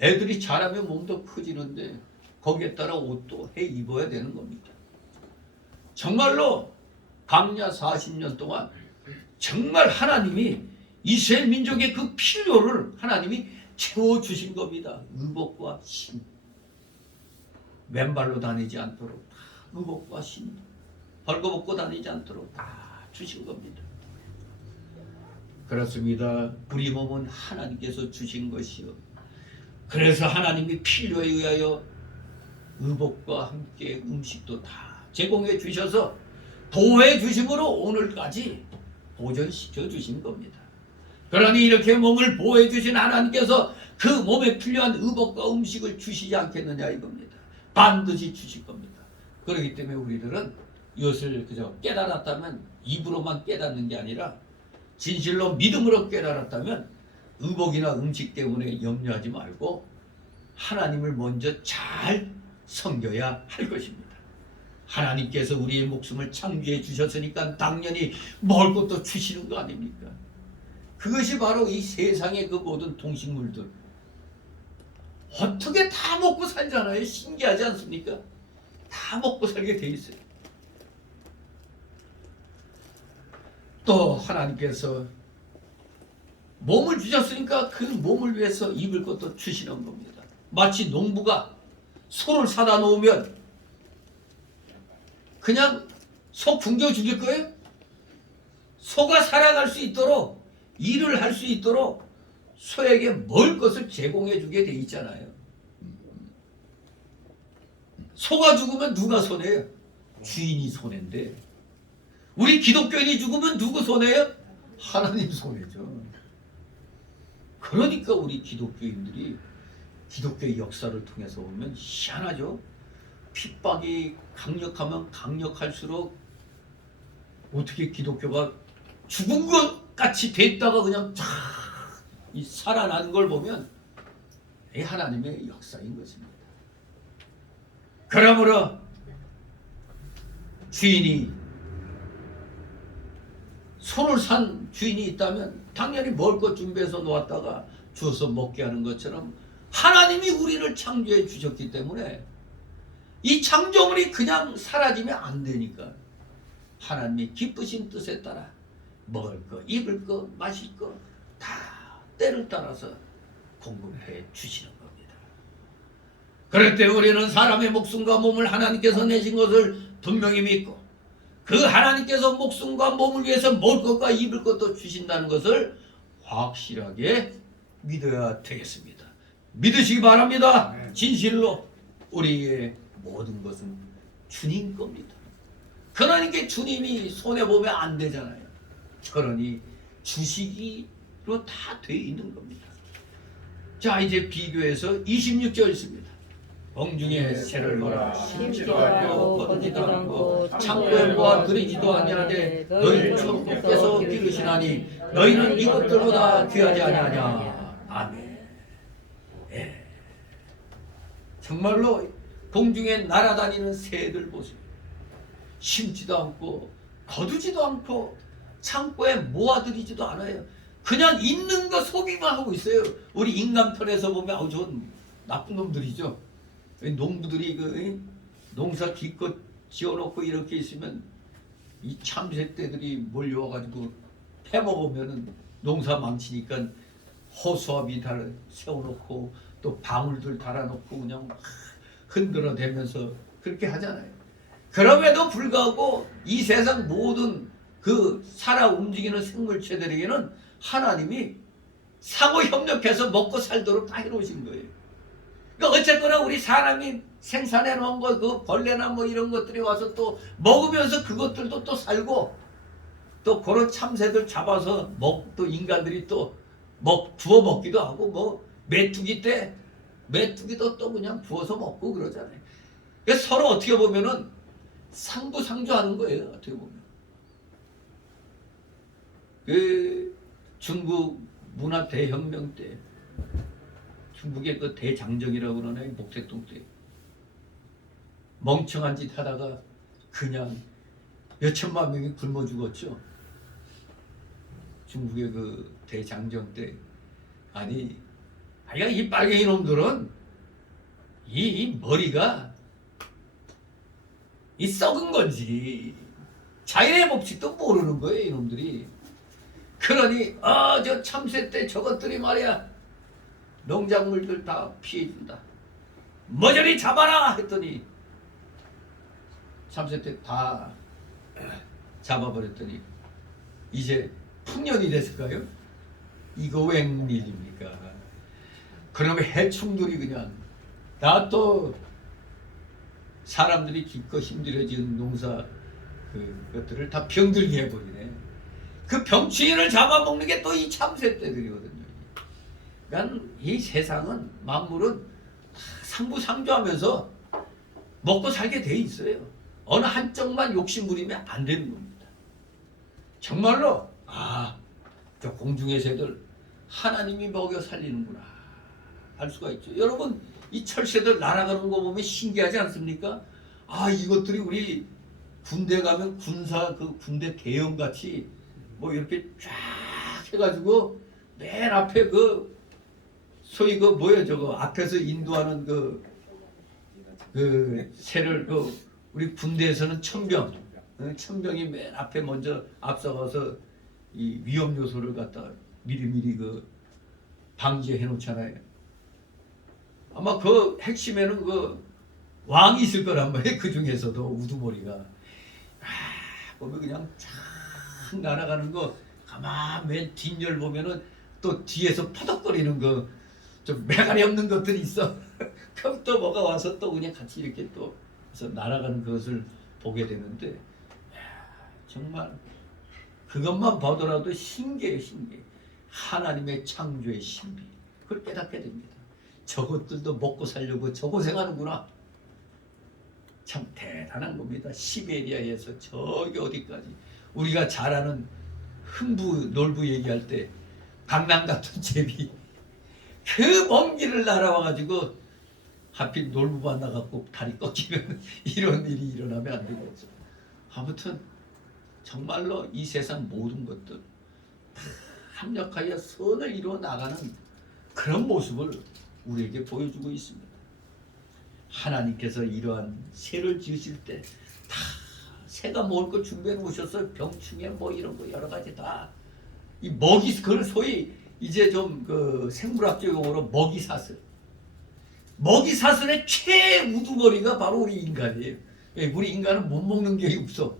애들이 자라면 몸도 커지는데 거기에 따라 옷도 해 입어야 되는 겁니다. 정말로 광야 40년 동안 정말 하나님이 이스라엘 민족의 그 필요를 하나님이 채워주신 겁니다. 의복과 신. 맨발로 다니지 않도록 다 의복과 신. 벌거벗고 다니지 않도록 다 주신 겁니다. 그렇습니다. 우리 몸은 하나님께서 주신 것이요. 그래서 하나님이 필요에 의하여 의복과 함께 음식도 다 제공해 주셔서 보호해 주심으로 오늘까지 보존시켜 주신 겁니다. 그러니 이렇게 몸을 보호해 주신 하나님께서 그 몸에 필요한 의복과 음식을 주시지 않겠느냐 이겁니다. 반드시 주실 겁니다. 그렇기 때문에 우리들은 이것을 그저 깨달았다면 입으로만 깨닫는 게 아니라 진실로 믿음으로 깨달았다면 의복이나 음식 때문에 염려하지 말고 하나님을 먼저 잘 섬겨야 할 것입니다. 하나님께서 우리의 목숨을 창조해 주셨으니까 당연히 먹을 것도 주시는 거 아닙니까? 그것이 바로 이 세상의 그 모든 동식물들 어떻게 다 먹고 살잖아요. 신기하지 않습니까? 다 먹고 살게 돼 있어요. 또 하나님께서 몸을 주셨으니까 그 몸을 위해서 입을 것도 주시는 겁니다. 마치 농부가 소를 사다 놓으면 그냥 소 굶겨 죽일 거예요? 소가 살아갈 수 있도록 일을 할 수 있도록 소에게 먹을 것을 제공해 주게 돼 있잖아요. 소가 죽으면 누가 손해요? 주인이 손해인데 우리 기독교인이 죽으면 누구 손해요? 하나님 손해죠. 그러니까 우리 기독교인들이 기독교의 역사를 통해서 보면 희한하죠. 핍박이 강력하면 강력할수록 어떻게 기독교가 죽은 것 같이 됐다가 그냥 쫙 살아나는 걸 보면 하나님의 역사인 것입니다. 그러므로 주인이 소를 산 주인이 있다면 당연히 먹을 것 준비해서 놓았다가 주어서 먹게 하는 것처럼 하나님이 우리를 창조해 주셨기 때문에 이 창조물이 그냥 사라지면 안 되니까 하나님이 기쁘신 뜻에 따라 먹을 거, 입을 거, 마실 거 다 때를 따라서 공급해 주시는 겁니다. 그럴 때 우리는 사람의 목숨과 몸을 하나님께서 내신 것을 분명히 믿고 그 하나님께서 목숨과 몸을 위해서 먹을 것과 입을 것도 주신다는 것을 확실하게 믿어야 되겠습니다. 믿으시기 바랍니다. 진실로 우리의 모든 것은 주님 겁니다. 그러니까 주님이 손해보면 안 되잖아요. 그러니 주시기로 다 돼 있는 겁니다. 자, 이제 비교해서 26절 있습니다. 공중에 새를 놓아 심지도 않고 거두지도 않고 창고에 모아 들이지도 아니하되 너희 천국께서 기르시나니 너희는 이것들보다 귀하지 아니하냐. 아멘. 예. 정말로 공중에 날아다니는 새들 보세요. 심지도 않고 거두지도 않고 창고에 모아들이지도 않아요. 그냥 있는 거 소비만 하고 있어요. 우리 인간편에서 보면 아우 저건 나쁜 놈들이죠. 농부들이 그 농사 기껏 지어놓고 이렇게 있으면 이 참새떼들이 몰려와가지고 패먹으면은 농사 망치니까 호수아비 세워놓고 또 방울들 달아놓고 그냥 흔들어대면서 그렇게 하잖아요. 그럼에도 불구하고 이 세상 모든 그 살아 움직이는 생물체들에게는 하나님이 상호 협력해서 먹고 살도록 다 해놓으신 거예요. 그러니까 어쨌거나 우리 사람이 생산해 놓은 거 그 벌레나 뭐 이런 것들이 와서 또 먹으면서 그것들도 또 살고 또 그런 참새들 잡아서 또 인간들이 또 구워 먹기도 하고 뭐 메뚜기도 또 그냥 구워서 먹고 그러잖아요. 그러니까 서로 어떻게 보면은 상부상조하는 거예요. 어떻게 보면 그 중국 문화 대혁명 때 중국의 그 대장정이라고 그러나요? 목택동 때 멍청한 짓 하다가 그냥 몇천만 명이 굶어 죽었죠. 중국의 그 대장정 때 아니 이 빨갱이 놈들은 이 머리가 이 썩은 건지 자연의 법칙도 모르는 거예요, 이놈들이. 그러니 저 참새 때 저것들이 말이야 농작물들 다 피해준다. 머저리 잡아라 했더니 참새 때 다 잡아버렸더니 이제 풍년이 됐을까요? 이거 웬일입니까? 그러면 해충들이 그냥 다 또 사람들이 기껏 힘들어 지은 농사 그것들을 다 병들게 해버리네. 그 병충해를 잡아먹는 게 또 이 참새떼들이거든요. 그러니까 이 세상은 만물은 상부상조하면서 먹고 살게 돼 있어요. 어느 한쪽만 욕심 부리면 안 되는 겁니다. 정말로 저 공중의 새들 하나님이 먹여 살리는구나 알 수가 있죠. 여러분 이 철새들 날아가는 거 보면 신기하지 않습니까? 아 이것들이 우리 군대 가면 군사 그 군대 대형같이 뭐 이렇게 쫙 해가지고 맨 앞에 그 소위 그 뭐야 저거 앞에서 인도하는 그 새를 그 우리 군대에서는 천병이 맨 앞에 먼저 앞서가서 이 위험 요소를 갖다 미리미리 그 방지해 놓잖아요. 아마 그 핵심에는 그 왕이 있을 거란 말이에요. 그 중에서도 우두머리가 보면 그냥 쫙 날아가는 거 가만 맨 뒷열 보면은 또 뒤에서 퍼덕거리는 거 좀 매간이 없는 것들이 있어. 그럼 또 뭐가 와서 또 그냥 같이 이렇게 또 그래서 날아가는 것을 보게 되는데 정말 그것만 보더라도 신기해. 하나님의 창조의 신비 그걸 깨닫게 됩니다. 저것들도 먹고 살려고 저 고생하는구나. 참 대단한 겁니다. 시베리아에서 저기 어디까지 우리가 잘 아는 흥부 놀부 얘기할 때 강남 같은 제비 그 먼 길을 날아와가지고 하필 놀부 만나갖고 다리 꺾이면 이런 일이 일어나면 안 되겠죠. 아무튼 정말로 이 세상 모든 것들 다 합력하여 선을 이루어 나가는 그런 모습을 우리에게 보여주고 있습니다. 하나님께서 이러한 새를 지으실 때 다 새가 먹을 거 준비해 놓으셨어요. 병충해 뭐 이런 거 여러 가지 다 이 먹이 그걸 소위 이제 좀 그 생물학적 용어로 먹이사슬. 먹이사슬의 최우두머리가 바로 우리 인간이에요. 우리 인간은 못 먹는 게 없어.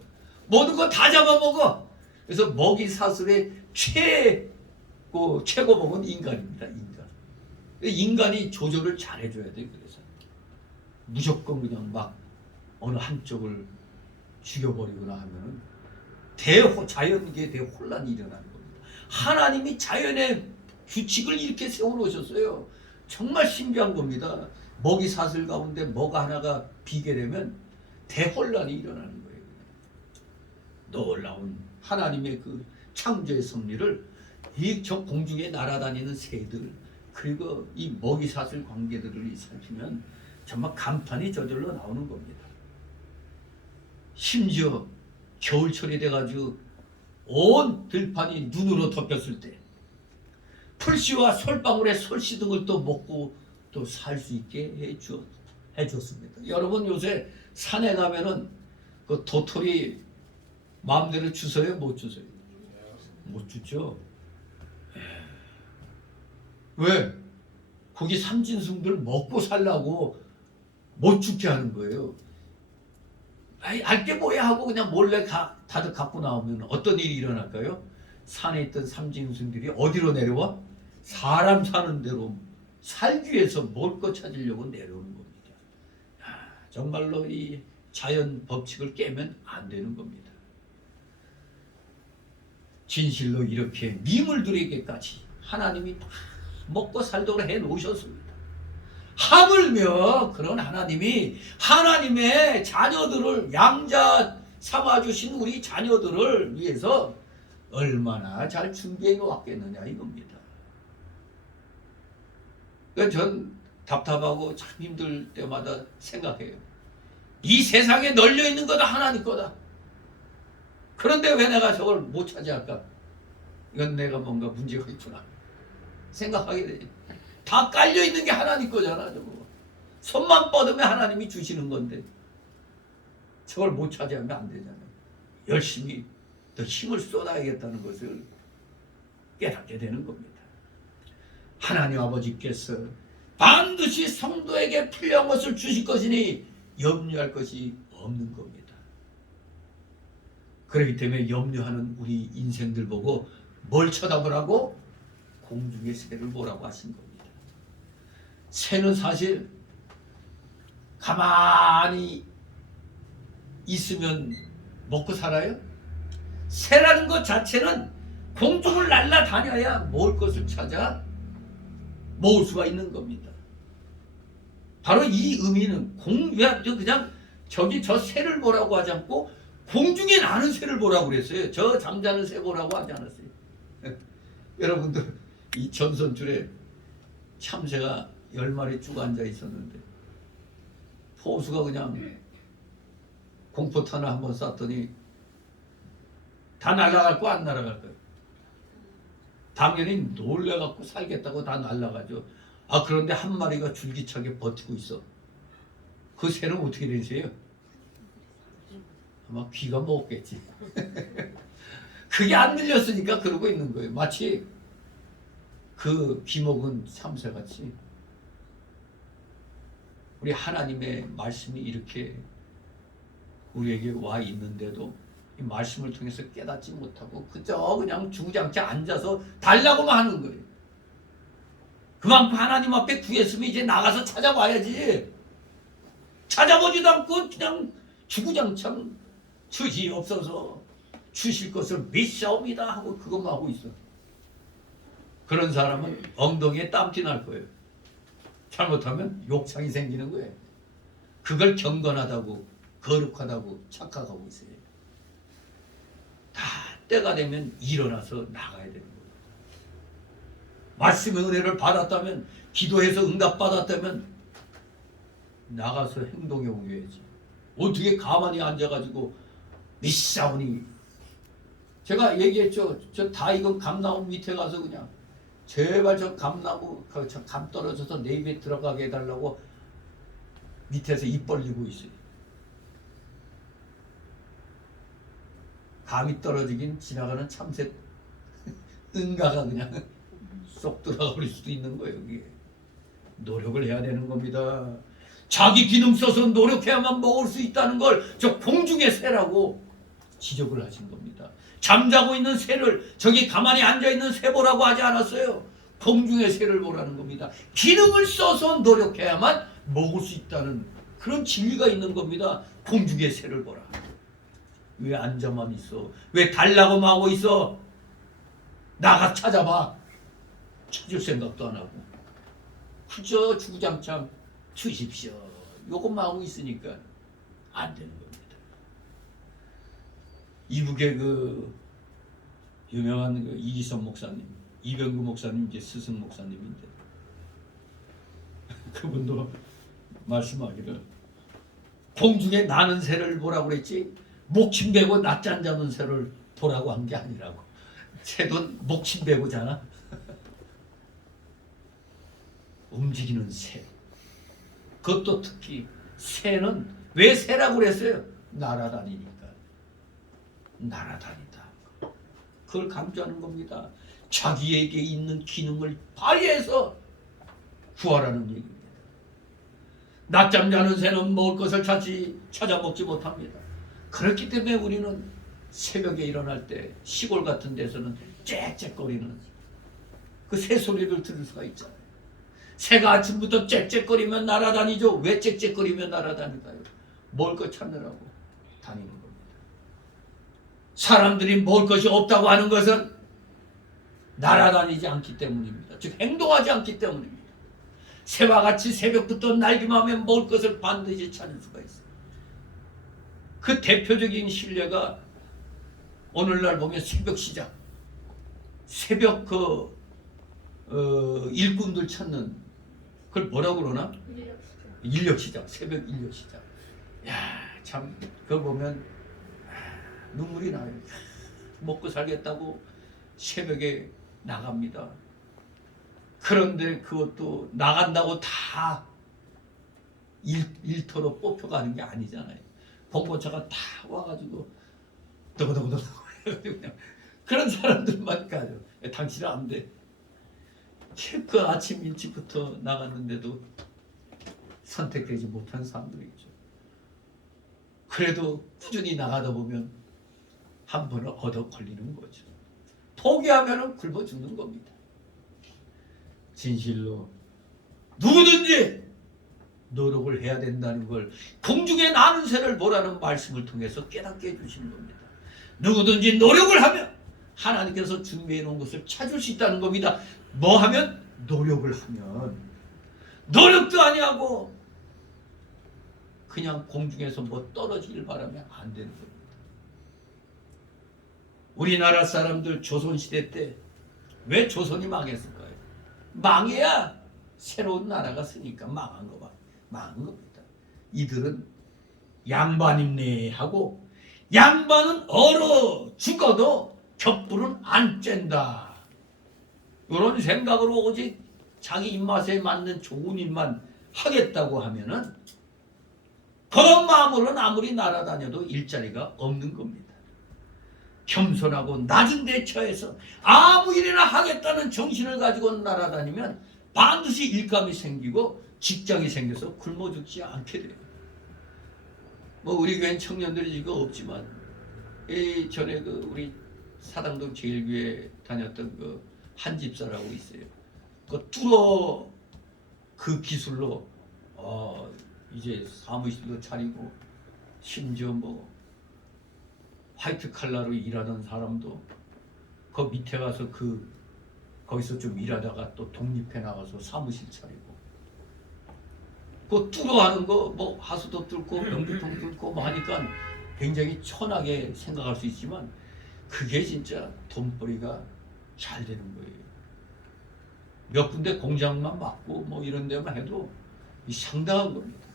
모든 거 다 잡아먹어. 그래서 먹이사슬의 최고봉은 인간입니다. 인간이 조절을 잘해줘야 돼. 그래서 무조건 그냥 막 어느 한쪽을 죽여버리거나 하면은 자연계에 대혼란이 일어나는 겁니다. 하나님이 자연의 규칙을 이렇게 세워놓으셨어요. 정말 신비한 겁니다. 먹이 사슬 가운데 뭐가 하나가 비게 되면 대혼란이 일어나는 거예요. 놀라운 하나님의 그 창조의 섭리를 이 저 공중에 날아다니는 새들 그리고 이 먹이 사슬 관계들을 살피면 정말 감탄이 저절로 나오는 겁니다. 심지어 겨울철이 돼가지고 온 들판이 눈으로 덮였을 때 풀씨와 솔방울의 솔씨 등을 또 먹고 또 살 수 있게 해줬습니다. 여러분 요새 산에 가면은 그 도토리 마음대로 주워요? 못 주워요? 못 주죠. 왜? 거기 삼진승들 먹고 살라고 못 죽게 하는 거예요. 알게 뭐야 하고 그냥 몰래 다들 갖고 나오면 어떤 일이 일어날까요? 산에 있던 삼진승들이 어디로 내려와? 사람 사는 데로 살기 위해서 먹을 거 찾으려고 내려오는 겁니다. 정말로 이 자연 법칙을 깨면 안 되는 겁니다. 진실로 이렇게 미물들에게까지 하나님이 다 먹고 살도록 해놓으셨습니다. 하물며 그런 하나님이 하나님의 자녀들을 양자 삼아주신 우리 자녀들을 위해서 얼마나 잘 준비해 왔겠느냐 이겁니다. 전 답답하고 참 힘들 때마다 생각해요. 이 세상에 널려 있는 거다 하나님 거다. 그런데 왜 내가 저걸 못 차지할까? 이건 내가 뭔가 문제가 있구나 생각하게 되죠. 다 깔려 있는 게 하나님 거잖아. 저거 손만 뻗으면 하나님이 주시는 건데 저걸 못 차지하면 안 되잖아요. 열심히 더 힘을 쏟아야겠다는 것을 깨닫게 되는 겁니다. 하나님 아버지께서 반드시 성도에게 필요한 것을 주실 것이니 염려할 것이 없는 겁니다. 그렇기 때문에 염려하는 우리 인생들 보고 뭘 쳐다보라고? 공중의 새를 보라고 하신 겁니다. 새는 사실 가만히 있으면 먹고 살아요? 새라는 것 자체는 공중을 날아다녀야 먹을 것을 찾아 먹을 수가 있는 겁니다. 바로 이 의미는 그냥 저기 저 새를 보라고 하지 않고 공중에 나는 새를 보라고 그랬어요. 저 잠자는 새 보라고 하지 않았어요. 여러분들 이 전선줄에 참새가 10마리 쭉 앉아 있었는데 포수가 그냥 공포탄을 한번 쐈더니 다 날아갈 거 안 날아갈 거예요. 당연히 놀래갖고 살겠다고 다 날아가죠. 아, 그런데 한 마리가 줄기차게 버티고 있어. 그 새는 어떻게 된 새예요? 아마 귀가 먹었겠지. 그게 안 들렸으니까 그러고 있는 거예요. 마치 그 귀먹은 참새같이 우리 하나님의 말씀이 이렇게 우리에게 와 있는데도 이 말씀을 통해서 깨닫지 못하고 그저 그냥 주구장창 앉아서 달라고만 하는 거예요. 그만큼 하나님 앞에 구했으면 이제 나가서 찾아봐야지. 찾아보지도 않고 그냥 주구장창 주시옵소서, 주실 것을 믿사옵니다 하고 그것만 하고 있어. 그런 사람은 엉덩이에 땀띠 날 거예요. 잘못하면 욕창이 생기는 거예요. 그걸 경건하다고, 거룩하다고 착각하고 있어요. 다 때가 되면 일어나서 나가야 되는 거예요. 말씀의 은혜를 받았다면, 기도해서 응답받았다면 나가서 행동에 옮겨야지. 어떻게 가만히 앉아가지고 믿사오니. 제가 얘기했죠. 저 다 익은 감나무 밑에 가서 그냥 제발 저 감나무 저 감 떨어져서 내 입에 들어가게 해달라고 밑에서 입 벌리고 있어요. 감이 떨어지긴 지나가는 참새 응가가 그냥 쏙 들어가 버릴 수도 있는 거예요. 여기에 노력을 해야 되는 겁니다. 자기 기능 써서 노력해야만 먹을 수 있다는 걸 저 공중의 새라고 지적을 하신 겁니다. 잠자고 있는 새를 저기 가만히 앉아있는 새 보라고 하지 않았어요. 공중의 새를 보라는 겁니다. 기능을 써서 노력해야만 먹을 수 있다는 그런 진리가 있는 겁니다. 공중의 새를 보라. 왜 앉아만 있어? 왜 달라고만 하고 있어? 나가 찾아봐. 찾을 생각도 안 하고 그저 주구장창 주십시오. 요것만 하고 있으니까 안 되는 겁니다. 이북의 그 유명한 그 이기선 목사님, 이병구 목사님 이제 스승 목사님인데 그분도 말씀하기를 공중에 나는 새를 보라고 그랬지 목침 베고 낮잠 자는 새를 보라고 한 게 아니라고. 새도 목침 베고 자나? 움직이는 새. 그것도 특히 새는 왜 새라고 그랬어요? 날아다니니까. 날아다닌다. 그걸 강조하는 겁니다. 자기에게 있는 기능을 발휘해서 구하라는 얘기입니다. 낮잠 자는 새는 먹을 것을 찾아 먹지 못합니다. 그렇기 때문에 우리는 새벽에 일어날 때 시골 같은 데서는 짹짹거리는 그 새 소리를 들을 수가 있잖아요. 새가 아침부터 짹짹거리면 날아다니죠. 왜 짹짹거리면 날아다닐까요? 먹을 것 찾느라고 다니는 겁니다. 사람들이 먹을 것이 없다고 하는 것은 날아다니지 않기 때문입니다. 즉 행동하지 않기 때문입니다. 새와 같이 새벽부터 날기만 하면 먹을 것을 반드시 찾을 수가 있어요. 그 대표적인 신뢰가 오늘날 보면 새벽 시장, 새벽 일꾼들 찾는 그걸 뭐라고 그러나? 인력시장, 새벽 인력시장. 야, 참 그거 보면 눈물이 나요. 먹고 살겠다고 새벽에 나갑니다. 그런데 그것도 나간다고 다 일터로 뽑혀가는 게 아니잖아요. 봉고차가 다 와가지고 더거더거더거 그런 사람들만 가죠. 당신은 안 돼. 그 아침 일찍부터 나갔는데도 선택되지 못한 사람들이 있죠. 그래도 꾸준히 나가다 보면 한 번은 얻어 걸리는 거죠. 포기하면 굶어 죽는 겁니다. 진실로 누구든지 노력을 해야 된다는 걸 공중에 나는 새를 보라는 말씀을 통해서 깨닫게 해주시는 겁니다. 누구든지 노력을 하면 하나님께서 준비해 놓은 것을 찾을 수 있다는 겁니다. 뭐 하면? 노력을 하면. 노력도 아니하고 그냥 공중에서 뭐 떨어지길 바라면 안 되는 겁니다. 우리나라 사람들 조선시대 때 왜 조선이 망했을까요? 망해야 새로운 나라가 쓰니까 망한 겁니다. 이들은 양반임내하고 양반은 얼어 죽어도 겹불은 안 쬐다. 이런 생각으로 오직 자기 입맛에 맞는 좋은 일만 하겠다고 하면은 그런 마음으로는 아무리 날아다녀도 일자리가 없는 겁니다. 겸손하고 낮은 데 처해서 아무 일이나 하겠다는 정신을 가지고 날아다니면 반드시 일감이 생기고 직장이 생겨서 굶어 죽지 않게 돼요. 뭐 우리 교회는 청년들이 지금 없지만 전에 우리 사당동 제일교회 다녔던 한 집사라고 있어요. 그 뚫어 그 기술로 이제 사무실도 차리고 심지어 뭐 화이트 칼라로 일하던 사람도 그 밑에 가서 거기서 좀 일하다가 또 독립해 나가서 사무실 차리고 그 뚫어하는 거 뭐 하수도 뚫고 변기통 뚫고 뭐 하니까 굉장히 천하게 생각할 수 있지만 그게 진짜 돈벌이가 잘 되는 거예요. 몇 군데 공장만 맡고 뭐 이런 데만 해도 상당한 겁니다.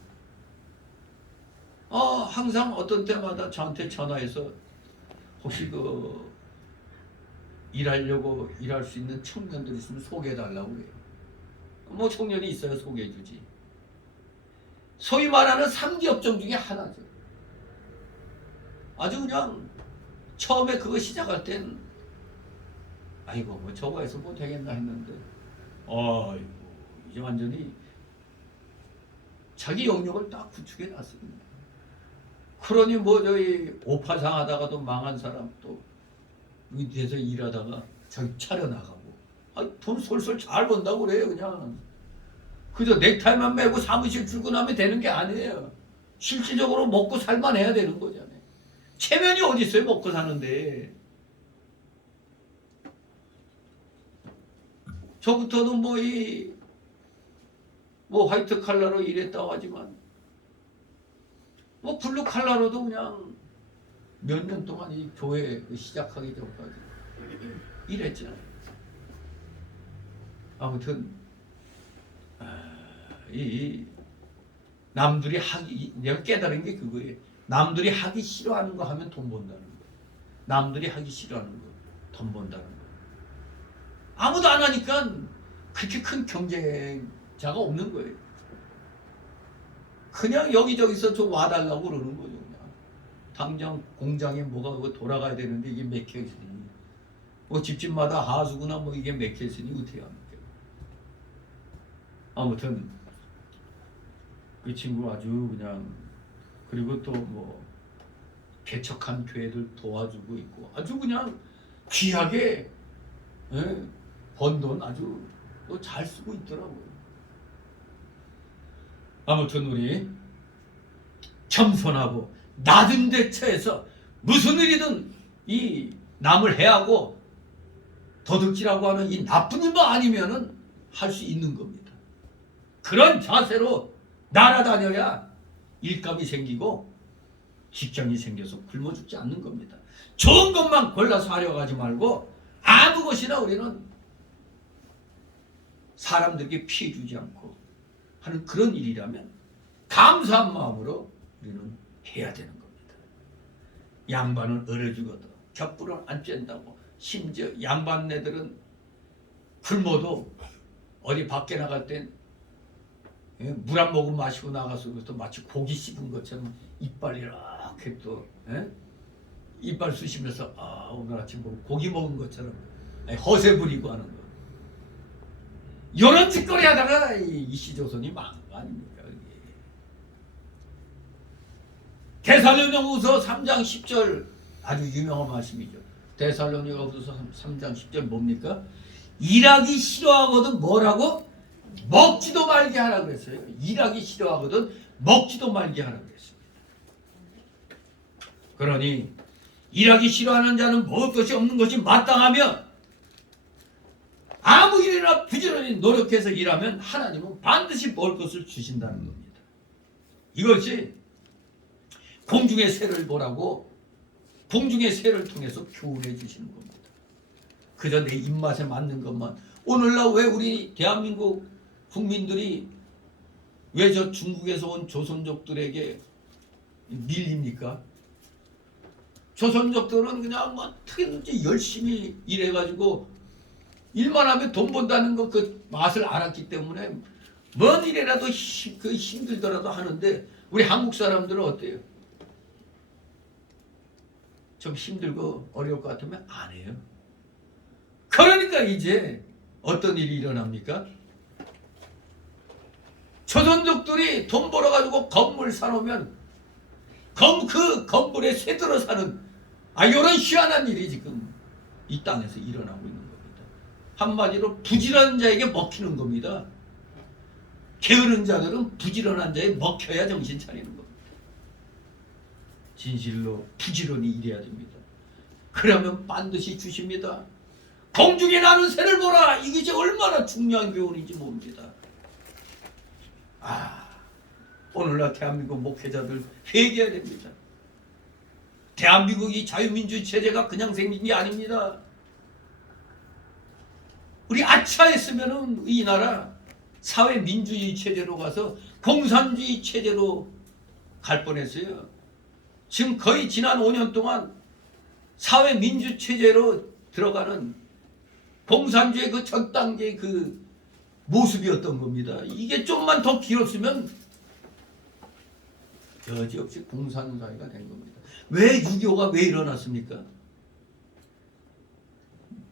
항상 어떤 때마다 저한테 전화해서 혹시 일하려고 일할 수 있는 청년들 있으면 소개해달라고 해요. 뭐 청년이 있어야 소개해주지. 소위 말하는 3기 업종 중에 하나죠. 아주 그냥 처음에 그거 시작할 땐 아이고 뭐 저거 해서 뭐 되겠나 했는데 이제 완전히 자기 영역을 딱 구축해 놨습니다. 그러니 뭐 저희 오파상 하다가도 망한 사람 또 밑에서 일하다가 자기 차려나가고 돈 솔솔 잘 번다고 그래요. 그냥 그저 넥타이만 매고 사무실 출근하면 되는 게 아니에요. 실질적으로 먹고 살만 해야 되는 거잖아요. 체면이 어디 있어요? 먹고 사는데. 저부터는 뭐 화이트 칼라로 일했다고 하지만 뭐 블루 칼라로도 그냥 몇 년 동안 이 교회 시작하기 전까지 일했잖아요. 아무튼 남들이 내가 깨달은 게 그거예요. 남들이 하기 싫어하는 거 하면 돈 번다는 거. 남들이 하기 싫어하는 거 돈 번다는 거. 아무도 안 하니까 그렇게 큰 경쟁자가 없는 거예요. 그냥 여기저기서 좀 와달라고 그러는 거죠. 그냥. 당장 공장에 뭐가 돌아가야 되는데 이게 맥혀 있으니 뭐 집집마다 하수구나 뭐 이게 맥혀 있으니 어떻게 합니까? 아무튼 그 친구 아주 그냥 그리고 또 뭐 개척한 교회들 도와주고 있고 아주 그냥 귀하게 번 돈 아주 잘 쓰고 있더라고요. 아무튼 우리 겸손하고 낮은 데 처해서 무슨 일이든 이 남을 해하고 도둑질하고 하는 이 나쁜 일만 아니면은 할 수 있는 겁니다. 그런 자세로 날아다녀야 일감이 생기고 직장이 생겨서 굶어 죽지 않는 겁니다. 좋은 것만 골라서 하려고 하지 말고 아무 것이나 우리는 사람들에게 피해 주지 않고 하는 그런 일이라면 감사한 마음으로 우리는 해야 되는 겁니다. 양반은 얼어 죽어도 겹불을 안 쬐다고 심지어 양반네들은 굶어도 어디 밖에 나갈 땐 물 한 모금 마시고 나가서 또 마치 고기 씹은 것처럼 이빨 이렇게 또 이빨 쑤시면서 오늘 아침 고기 먹은 것처럼 허세 부리고 하는 거. 이런 짓거리 하다가 이시조선이 망한 거 아닙니까? 데살로니가후서 3장 10절 아주 유명한 말씀이죠. 데살로니가후서 3장 10절 뭡니까? 일하기 싫어하거든 뭐라고? 먹지도 말게 하라 그랬어요. 일하기 싫어하거든 먹지도 말게 하라 그랬습니다. 그러니 일하기 싫어하는 자는 먹을 것이 없는 것이 마땅하며 아무 일이나 부지런히 노력해서 일하면 하나님은 반드시 먹을 것을 주신다는 겁니다. 이것이 공중의 새를 보라고 공중의 새를 통해서 교훈해 주시는 겁니다. 그저 내 입맛에 맞는 것만 오늘날 왜 우리 대한민국 국민들이 왜 저 중국에서 온 조선족들에게 밀립니까? 조선족들은 그냥 뭐 어떻게든지 열심히 일해가지고 일만 하면 돈 번다는 거 그 맛을 알았기 때문에 뭔 일이라도 힘들더라도 하는데 우리 한국 사람들은 어때요? 좀 힘들고 어려울 것 같으면 안 해요. 그러니까 이제 어떤 일이 일어납니까? 조선족들이 돈 벌어가지고 건물 사놓으면 그 건물에 새들어 사는 이런 희한한 일이 지금 이 땅에서 일어나고 있는 겁니다. 한마디로 부지런한 자에게 먹히는 겁니다. 게으른 자들은 부지런한 자에 먹혀야 정신 차리는 겁니다. 진실로 부지런히 일해야 됩니다. 그러면 반드시 주십니다. 공중에 나는 새를 보라. 이것이 얼마나 중요한 교훈인지 모릅니다. 오늘날 대한민국 목회자들 회개해야 됩니다. 대한민국이 자유민주주의 체제가 그냥 생긴 게 아닙니다. 우리 아차했으면은 이 나라 사회민주주의 체제로 가서 공산주의 체제로 갈 뻔했어요. 지금 거의 지난 5년 동안 사회민주 체제로 들어가는 공산주의 그 전 단계의 그 모습이었던 겁니다. 이게 좀만 더 길었으면 여지없이 공산사회가 된 겁니다. 왜 6.25가 왜 일어났습니까?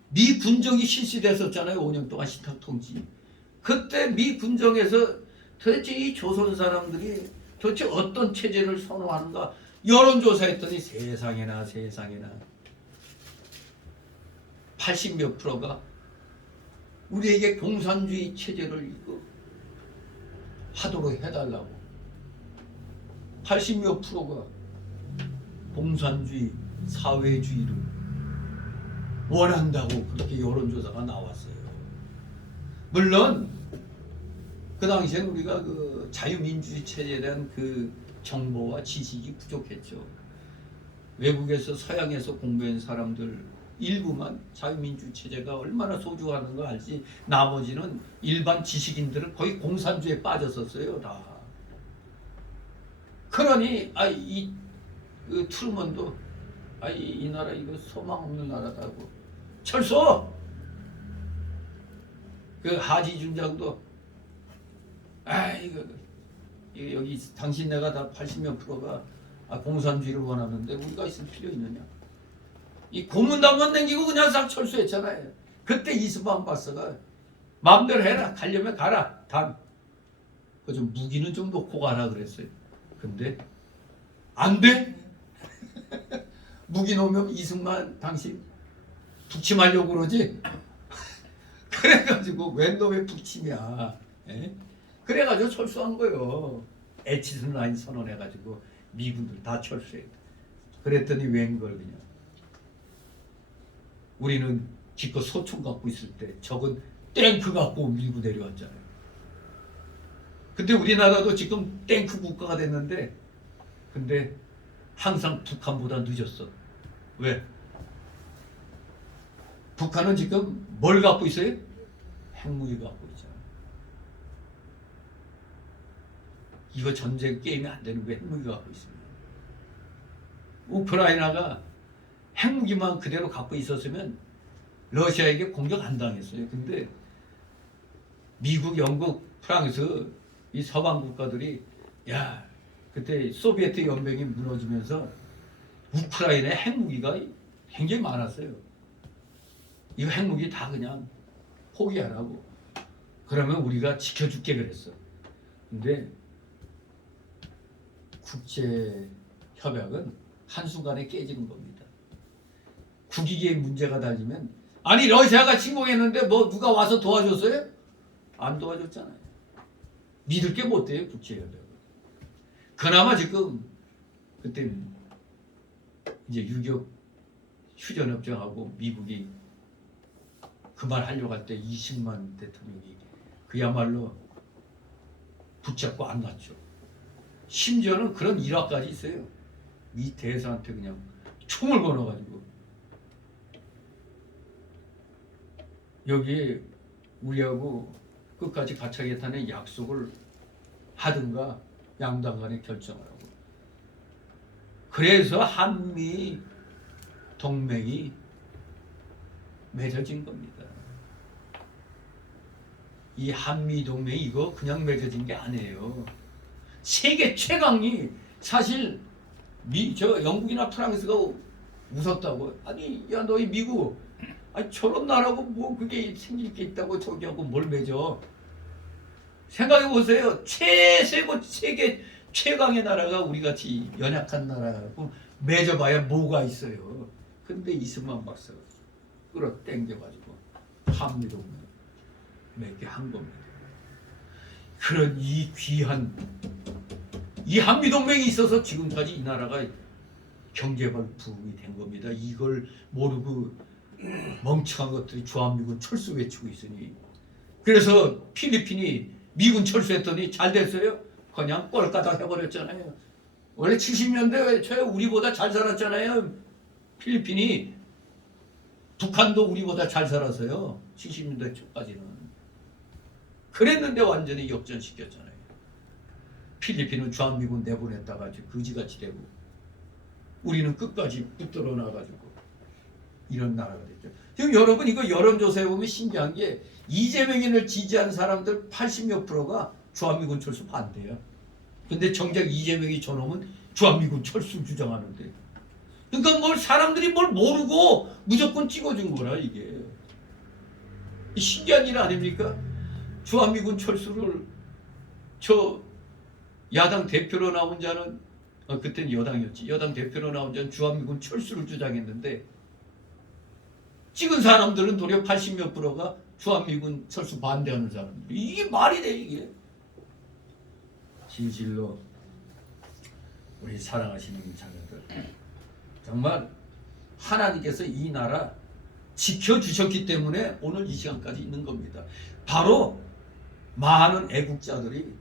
미 군정이 실시됐었잖아요. 5년 동안 신탁통치. 그때 미 군정에서 도대체 이 조선 사람들이 도대체 어떤 체제를 선호하는가 여론조사했더니 세상에나 80몇 프로가 우리에게 공산주의 체제를 이거 하도록 해달라고 80몇 프로가 공산주의 사회주의를 원한다고 그렇게 여론조사가 나왔어요. 물론 그 당시엔 우리가 그 자유민주주의 체제에 대한 그 정보와 지식이 부족했죠. 외국에서 서양에서 공부한 사람들 일부만 자유민주 체제가 얼마나 소중한 거 알지 나머지는 일반 지식인들은 거의 공산주의에 빠졌었어요. 다. 그러니 그 트루먼도 이 나라 이거 소망 없는 나라다고 철수 그 하지 준장도 이거 여기 당신네가 다 80몇 프로가 공산주의를 원하는데 우리가 있을 필요 있느냐? 이 고문당만 댕기고 그냥 싹 철수했잖아요. 그때 이스만 바스가 마음대로 해라. 가려면 가라. 단 그 좀 무기는 좀 놓고 가라 그랬어요. 근데 안 돼. 무기 놓으면 이승만 당신 북침하려고 그러지. 그래가지고 웬 놈의 북침이야. 에? 그래가지고 철수한 거요. 에치슨 라인 선언해가지고 미군들 다 철수해. 그랬더니 웬걸 그냥. 우리는 기껏 소총 갖고 있을 때 적은 탱크 갖고 밀고 내려왔잖아요. 근데 우리나라도 지금 탱크 국가가 됐는데 근데 항상 북한보다 늦었어. 왜? 북한은 지금 뭘 갖고 있어요? 핵무기 갖고 있잖아요. 이거 전쟁 게임이 안 되는 게 핵무기 갖고 있습니다. 우크라이나가 핵무기만 그대로 갖고 있었으면 러시아에게 공격 안 당했어요. 근데 미국, 영국, 프랑스 이 서방 국가들이 그때 소비에트 연맹이 무너지면서 우크라이나에 핵무기가 굉장히 많았어요. 이거 핵무기 다 그냥 포기하라고. 그러면 우리가 지켜줄게 그랬어. 근데 국제 협약은 한순간에 깨지는 겁니다. 국익에 문제가 달리면 러시아가 침공했는데 뭐 누가 와서 도와줬어요? 안 도와줬잖아요. 믿을 게 못 돼요 국제협약. 그나마 지금 그때 이제 6.25 휴전협정하고 미국이 그 말 하려고 할 때 이승만 대통령이 그야말로 붙잡고 안 놨죠. 심지어는 그런 일화까지 있어요. 이 대사한테 그냥 총을 거둬가지고 여기 우리하고 끝까지 같이 하겠다는 약속을 하든가 양당 간에 결정하라고. 그래서 한미 동맹이 맺어진 겁니다. 이 한미 동맹이 이거 그냥 맺어진 게 아니에요. 세계 최강이 사실 영국이나 프랑스가 웃었다고. 아니 야 너희 미국 아니 저런 나라고 뭐 그게 생길 게 있다고 저기하고 뭘 맺어. 생각해 보세요. 최세고 세계 최강의 나라가 우리같이 연약한 나라고 맺어봐야 뭐가 있어요. 근데 이승만 박사가 끌어당겨가지고 한미동맹 맺게 한 겁니다. 그런 이 귀한 이 한미동맹이 있어서 지금까지 이 나라가 경제발품이 된 겁니다. 이걸 모르고 멍청한 것들이 주한미군 철수 외치고 있으니. 그래서 필리핀이 미군 철수했더니 잘 됐어요? 그냥 꼴까닥 해버렸잖아요. 원래 70년대 초에 우리보다 잘 살았잖아요. 필리핀이. 북한도 우리보다 잘 살았어요. 70년대 초까지는. 그랬는데 완전히 역전시켰잖아요. 필리핀은 주한미군 내보냈다가 거지같이 되고 우리는 끝까지 붙들어 놔가지고 이런 나라가 됐죠. 지금 여러분 이거 여론조사에 보면 신기한 게 이재명을 지지한 사람들 80몇 프로가 주한미군 철수 반대야. 근데 정작 이재명이 저놈은 주한미군 철수 주장하는데. 그러니까 뭘 사람들이 뭘 모르고 무조건 찍어준 거라 이게. 신기한 일 아닙니까? 주한미군 철수를 저 야당 대표로 나온 자는 그때는 여당이었지. 여당 대표로 나온 자는 주한미군 철수를 주장했는데 찍은 사람들은 도리어 80몇 프로가 주한미군 철수 반대하는 사람들. 이게 말이 돼 이게. 진실로 우리 사랑하시는 자녀들 정말 하나님께서 이 나라 지켜주셨기 때문에 오늘 이 시간까지 있는 겁니다. 바로 많은 애국자들이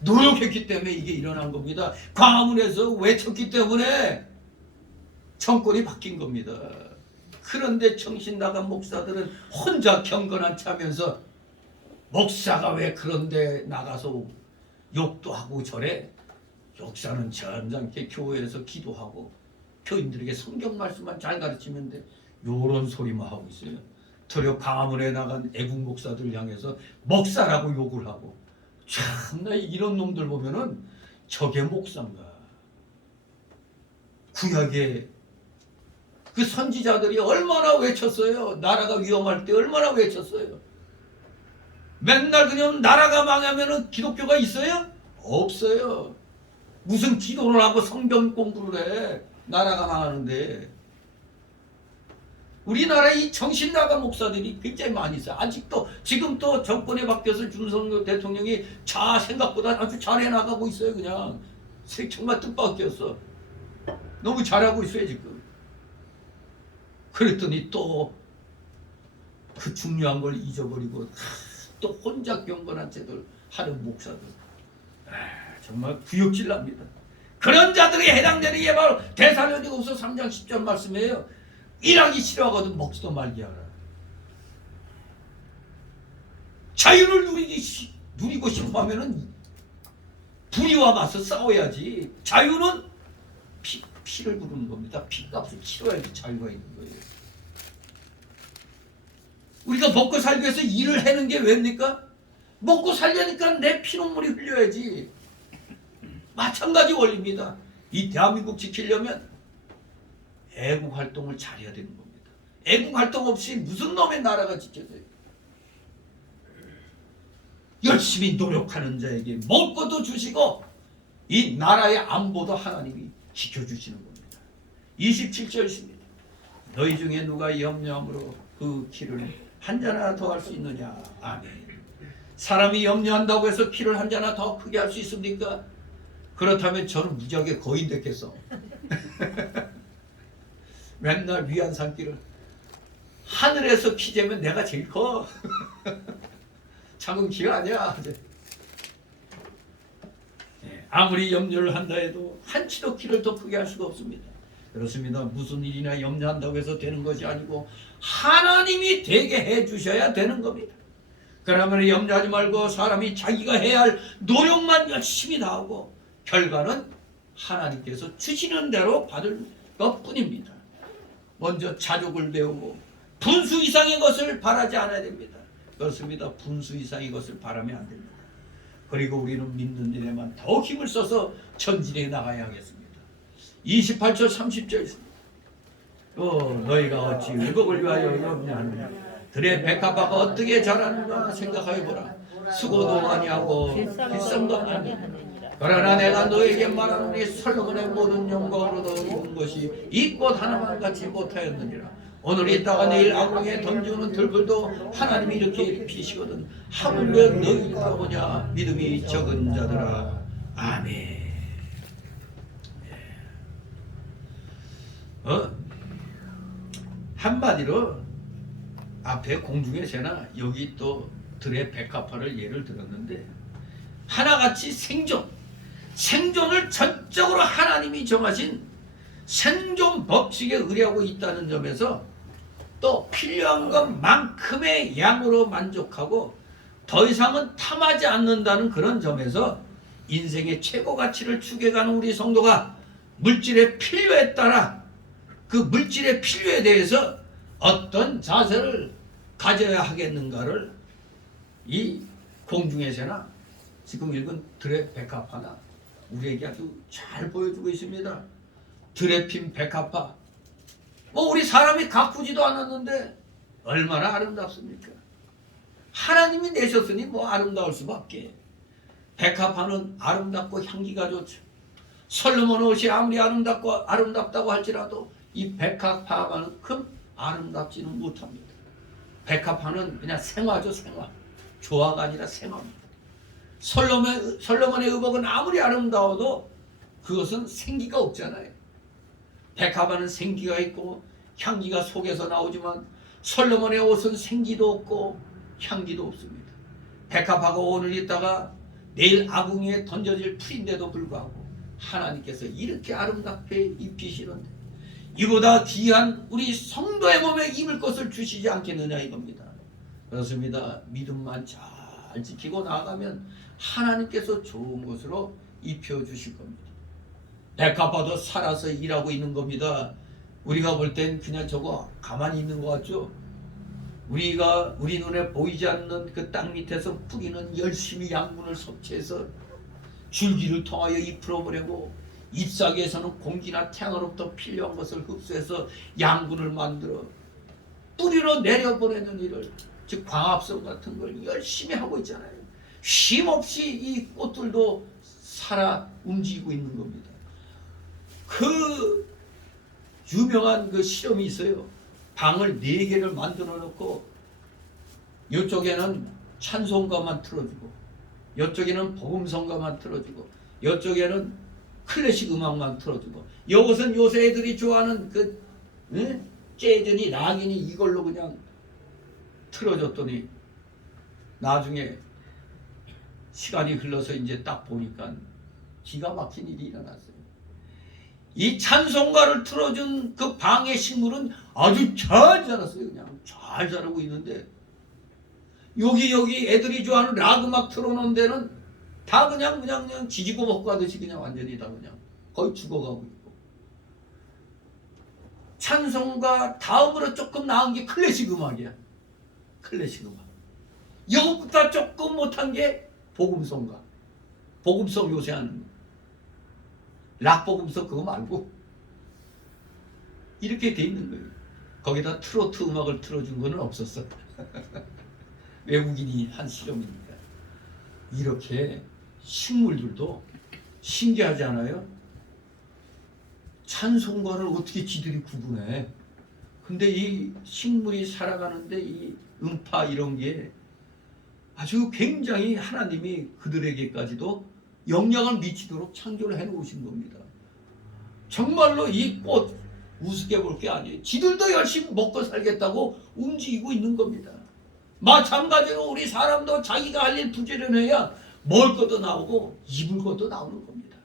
노력했기 때문에 이게 일어난 겁니다. 광화문에서 외쳤기 때문에 정권이 바뀐 겁니다. 그런데 정신 나간 목사들은 혼자 경건한 차면서 목사가 왜 그런데 나가서 욕도 하고 저래? 역사는 점잖게 교회에서 기도하고 교인들에게 성경 말씀만 잘 가르치면 돼. 요런 소리만 하고 있어요. 도리어 광화문에 나간 애국 목사들 향해서 목사라고 욕을 하고. 참나 이런 놈들 보면은 저게 목사인가. 구약의 그 선지자들이 얼마나 외쳤어요. 나라가 위험할 때 얼마나 외쳤어요. 맨날 그냥 나라가 망하면은 기독교가 있어요? 없어요. 무슨 기도를 하고 성경 공부를 해. 나라가 망하는데. 우리나라에 이 정신 나간 목사들이 굉장히 많이 있어요. 아직도 지금 또 정권에 바뀌어서 윤석열 대통령이 생각보다 아주 잘해 나가고 있어요. 그냥 정말 뜻밖이었어. 너무 잘하고 있어요 지금. 그랬더니 또 그 중요한 걸 잊어버리고 또 혼자 경건한 채들 하는 목사들. 정말 구역질 납니다. 그런 자들이 해당되는 게 바로 데살로니가후서 3장 10절 말씀이에요. 일하기 싫어하거든 먹지도 말게 하라. 자유를 누리고 싶어 하면은 불의와 맞서 싸워야지. 자유는 피를 부르는 겁니다. 피값을 치러야지 자유가 있는 거예요. 우리가 먹고 살기 위해서 일을 하는 게 왜입니까? 먹고 살려니까 내 피눈물이 흘려야지. 마찬가지 원리입니다. 이 대한민국 지키려면 애국 활동을 잘해야 되는 겁니다. 애국 활동 없이 무슨 놈의 나라가 지켜져요. 열심히 노력하는 자에게 먹을 것도 주시고 이 나라의 안보도 하나님이 지켜주시는 겁니다. 27절 있습니다. 너희 중에 누가 염려함으로 그 키를 한 잔 하나 더 할 수 있느냐. 아멘. 사람이 염려한다고 해서 키를 한 잔 하나 더 크게 할 수 있습니까? 그렇다면 저는 무지하게 거인 됐겠어. 맨날 위안 삼기를. 하늘에서 키 재면 내가 제일 커. 작은 키가 아니야. 아무리 염려를 한다 해도 한치도 키를 더 크게 할 수가 없습니다. 그렇습니다. 무슨 일이나 염려한다고 해서 되는 것이 아니고 하나님이 되게 해주셔야 되는 겁니다. 그러면 염려하지 말고 사람이 자기가 해야 할 노력만 열심히 다하고 결과는 하나님께서 주시는 대로 받을 것뿐입니다. 먼저 자족을 배우고 분수 이상의 것을 바라지 않아야 됩니다. 그렇습니다. 분수 이상의 것을 바라면 안 됩니다. 그리고 우리는 믿는 일에만 더 힘을 써서 전진해 나가야 하겠습니다. 28절 30절 있습니다. 너희가 어찌 의복을 위하여 염려하느냐. 들의 백합화가 어떻게 자라는가 생각하여보라. 수고도 많이 하고 비싼 것 아니야. 그러나 내가 너에게 말하노니 솔로몬의 모든 영광으로 얻은 것이 이 꽃 하나만 같이 못하였느니라. 오늘 있다가 내일 아궁에 던지는 들불도 하나님이 이렇게 입히시거든. 하물며 너희가 보냐. 믿음이 적은 자들아. 아멘. 한마디로 앞에 공중의 새나 여기 또 들의 백합화를 예를 들었는데 하나같이 생존을 전적으로 하나님이 정하신 생존 법칙에 의뢰하고 있다는 점에서 또 필요한 것만큼의 양으로 만족하고 더 이상은 탐하지 않는다는 그런 점에서 인생의 최고 가치를 추구해가는 우리 성도가 물질의 필요에 따라 그 물질의 필요에 대해서 어떤 자세를 가져야 하겠는가를 이 공중의 새나 지금 읽은 들의 백합화나 우리에게 아주 잘 보여주고 있습니다. 들에 핀 백합화. 우리 사람이 가꾸지도 않았는데 얼마나 아름답습니까? 하나님이 내셨으니 아름다울 수밖에. 백합화는 아름답고 향기가 좋죠. 솔로몬 옷이 아무리 아름답다고 할지라도 이 백합화만큼 아름답지는 못합니다. 백합화는 그냥 생화죠, 생화. 조화가 아니라 생화입니다. 솔로몬의 의복은 아무리 아름다워도 그것은 생기가 없잖아요. 백합화는 생기가 있고 향기가 속에서 나오지만 솔로몬의 옷은 생기도 없고 향기도 없습니다. 백합화가 오늘 있다가 내일 아궁이에 던져질 풀인데도 불구하고 하나님께서 이렇게 아름답게 입히시는데 이보다 귀한 우리 성도의 몸에 입을 것을 주시지 않겠느냐 이겁니다. 그렇습니다. 믿음만 잘 지키고 나아가면 하나님께서 좋은 것으로 입혀주실 겁니다. 백합화도 살아서 일하고 있는 겁니다. 우리가 볼 땐 그냥 저거 가만히 있는 것 같죠? 우리 눈에 보이지 않는 그 땅 밑에서 뿌리는 열심히 양분을 섭취해서 줄기를 통하여 잎으로 보내고 잎사귀에서는 공기나 태양으로부터 필요한 것을 흡수해서 양분을 만들어 뿌리로 내려보내는 일을, 즉 광합성 같은 걸 열심히 하고 있잖아요. 쉼없이 이 꽃들도 살아 움직이고 있는 겁니다. 그 유명한 그 실험이 있어요. 방을 4개를 만들어 놓고 이쪽에는 찬송가만 틀어주고 이쪽에는 복음성가만 틀어주고 이쪽에는 클래식 음악만 틀어주고 이것은 요새 애들이 좋아하는 그 재즈니 락이니 이걸로 그냥 틀어줬더니 나중에 시간이 흘러서 이제 딱 보니까 기가 막힌 일이 일어났어요. 이 찬송가를 틀어준 그 방의 식물은 아주 잘 자랐어요. 그냥 잘 자라고 있는데 여기 애들이 좋아하는 락 음악 틀어놓은 데는 다 그냥 지지고 먹고 하듯이 그냥 완전히 다 그냥 거의 죽어가고 있고, 찬송가 다음으로 조금 나은 게 클래식 음악이야. 클래식 음악. 이것보다 조금 못한 게 복음성가. 복음성 요새 하는 락 복음성 그거 말고 이렇게 돼 있는 거예요. 거기다 트로트 음악을 틀어준 거는 없었어. 외국인이 한 실험이니까. 이렇게 식물들도 신기하지 않아요? 찬송가를 어떻게 지들이 구분해? 근데 이 식물이 살아가는데 이 음파 이런 게 아주 굉장히 하나님이 그들에게까지도 영향을 미치도록 창조를 해놓으신 겁니다. 정말로 이 꽃 우습게 볼 게 아니에요. 지들도 열심히 먹고 살겠다고 움직이고 있는 겁니다. 마찬가지로 우리 사람도 자기가 할 일 부지런해야 먹을 것도 나오고 입을 것도 나오는 겁니다.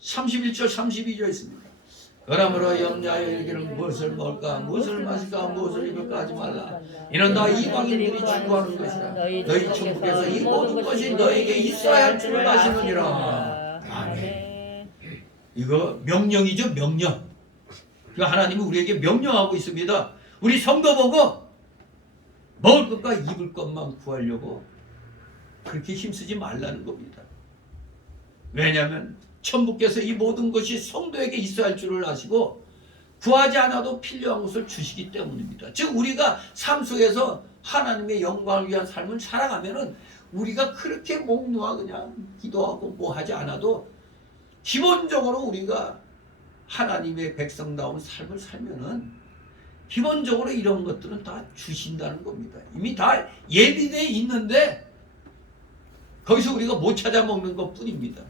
31절 32절 있습니다. 그러므로 염려하여 이르기를 무엇을 먹을까 무엇을 마실까 무엇을 입을까 하지 말라. 이는 다 이방인들이 추구하는 것이라. 너희 천국에서 이 모든 것이 너에게 있어야 할 줄을 아시느니라. 아멘. 이거 명령이죠, 명령. 하나님은 우리에게 명령하고 있습니다. 우리 성도 보고 먹을 것과 입을 것만 구하려고 그렇게 힘쓰지 말라는 겁니다. 왜냐하면 천부께서 이 모든 것이 성도에게 있어야 할 줄을 아시고 구하지 않아도 필요한 것을 주시기 때문입니다. 즉 우리가 삶 속에서 하나님의 영광을 위한 삶을 살아가면은 우리가 그렇게 목 놓아 그냥 기도하고 뭐 하지 않아도 기본적으로 우리가 하나님의 백성다운 삶을 살면은 기본적으로 이런 것들은 다 주신다는 겁니다. 이미 다 예비되어 있는데 거기서 우리가 못 찾아 먹는 것 뿐입니다.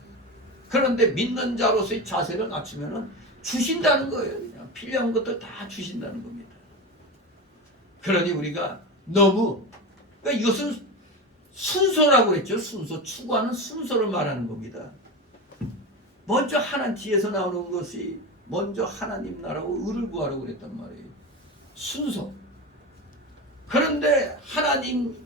그런데 믿는 자로서의 자세를 갖추면은 주신다는 거예요. 그냥 필요한 것도 다 주신다는 겁니다. 그러니 우리가 너무 그러니까 이것은 순서라고 그랬죠. 순서, 추구하는 순서를 말하는 겁니다. 먼저 하나님 뒤에서 나오는 것이 먼저 하나님 나라고 의를 구하라고 그랬단 말이에요. 순서. 그런데 하나님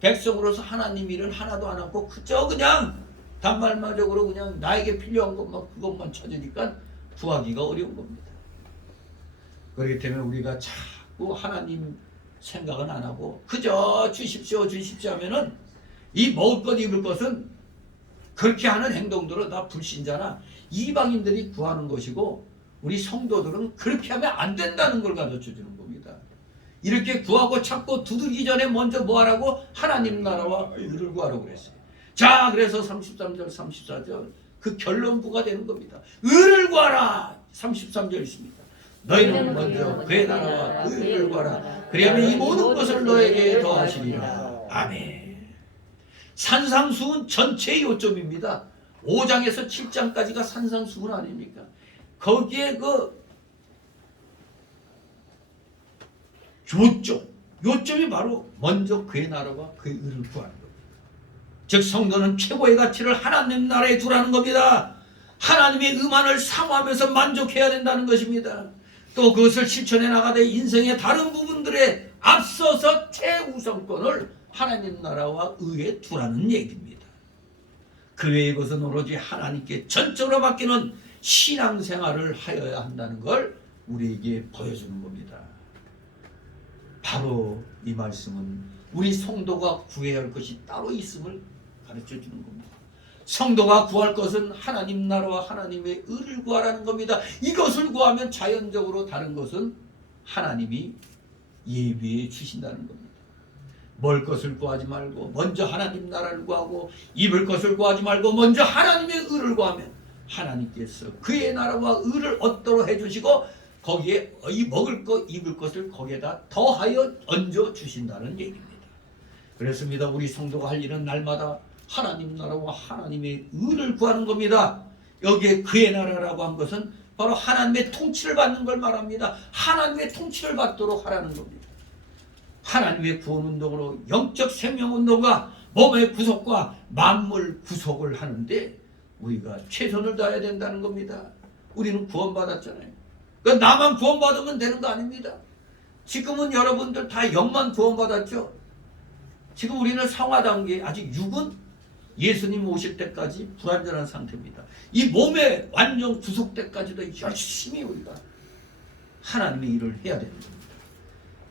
백성으로서 하나님 일을 하나도 안 하고 그저 그냥 단말마적으로 그냥 나에게 필요한 것만 그것만 찾으니까 구하기가 어려운 겁니다. 그렇기 때문에 우리가 자꾸 하나님 생각은 안 하고 그저 주십시오 주십시오 하면은 이 먹을 것 입을 것은 그렇게 하는 행동들은 다 불신자나 이방인들이 구하는 것이고 우리 성도들은 그렇게 하면 안 된다는 걸 가르쳐 주는 겁니다. 이렇게 구하고 찾고 두들기 전에 먼저 뭐 하라고? 하나님 나라와 의를 구하라고 그랬어요. 자, 그래서 33절 34절 그 결론부가 되는 겁니다. 의를 구하라. 33절 있습니다. 너희는 먼저 그의 나라와 의를 구하라. 그리하면 이 모든 것을 너에게 더하시리라. 아멘. 산상수훈 전체의 요점입니다. 5장에서 7장까지가 산상수훈 아닙니까? 거기에 그 요점이 바로 먼저 그의 나라와 그의 의를 구하는 겁니다. 즉 성도는 최고의 가치를 하나님 나라에 두라는 겁니다. 하나님의 의만을 사모하면서 만족해야 된다는 것입니다. 또 그것을 실천해 나가되 인생의 다른 부분들에 앞서서 최우선권을 하나님 나라와 의에 두라는 얘기입니다. 그 외의 것은 오로지 하나님께 전적으로 맡기는 신앙생활을 하여야 한다는 걸 우리에게 보여주는 겁니다. 바로 이 말씀은 우리 성도가 구해야 할 것이 따로 있음을 가르쳐 주는 겁니다. 성도가 구할 것은 하나님 나라와 하나님의 의를 구하라는 겁니다. 이것을 구하면 자연적으로 다른 것은 하나님이 예비해 주신다는 겁니다. 먹을 것을 구하지 말고 먼저 하나님 나라를 구하고 입을 것을 구하지 말고 먼저 하나님의 의를 구하면 하나님께서 그의 나라와 의를 얻도록 해주시고 거기에 이 먹을 것 입을 것을 거기에다 더하여 얹어 주신다는 얘기입니다. 그렇습니다. 우리 성도가 할 일은 날마다 하나님 나라와 하나님의 의를 구하는 겁니다. 여기에 그의 나라라고 한 것은 바로 하나님의 통치를 받는 걸 말합니다. 하나님의 통치를 받도록 하라는 겁니다. 하나님의 구원운동으로 영적 생명운동과 몸의 구속과 만물 구속을 하는데 우리가 최선을 다해야 된다는 겁니다. 우리는 구원받았잖아요. 그러니까 나만 구원받으면 되는 거 아닙니다. 지금은 여러분들 다 영만 구원받았죠. 지금 우리는 성화 단계, 아직 육은 예수님 오실 때까지 불완전한 상태입니다. 이 몸의 완전 구속 때까지도 열심히 우리가 하나님의 일을 해야 되는 겁니다.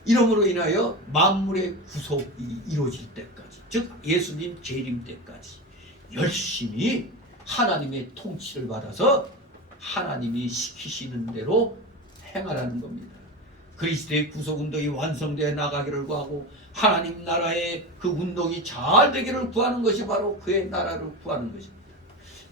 이러므로 인하여 만물의 구속이 이루어질 때까지, 즉 예수님 재림 때까지 열심히 하나님의 통치를 받아서 하나님이 시키시는 대로 행하라는 겁니다. 그리스도의 구속운동이 완성되어 나가기를 구하고 하나님 나라의 그 운동이 잘 되기를 구하는 것이 바로 그의 나라를 구하는 것입니다.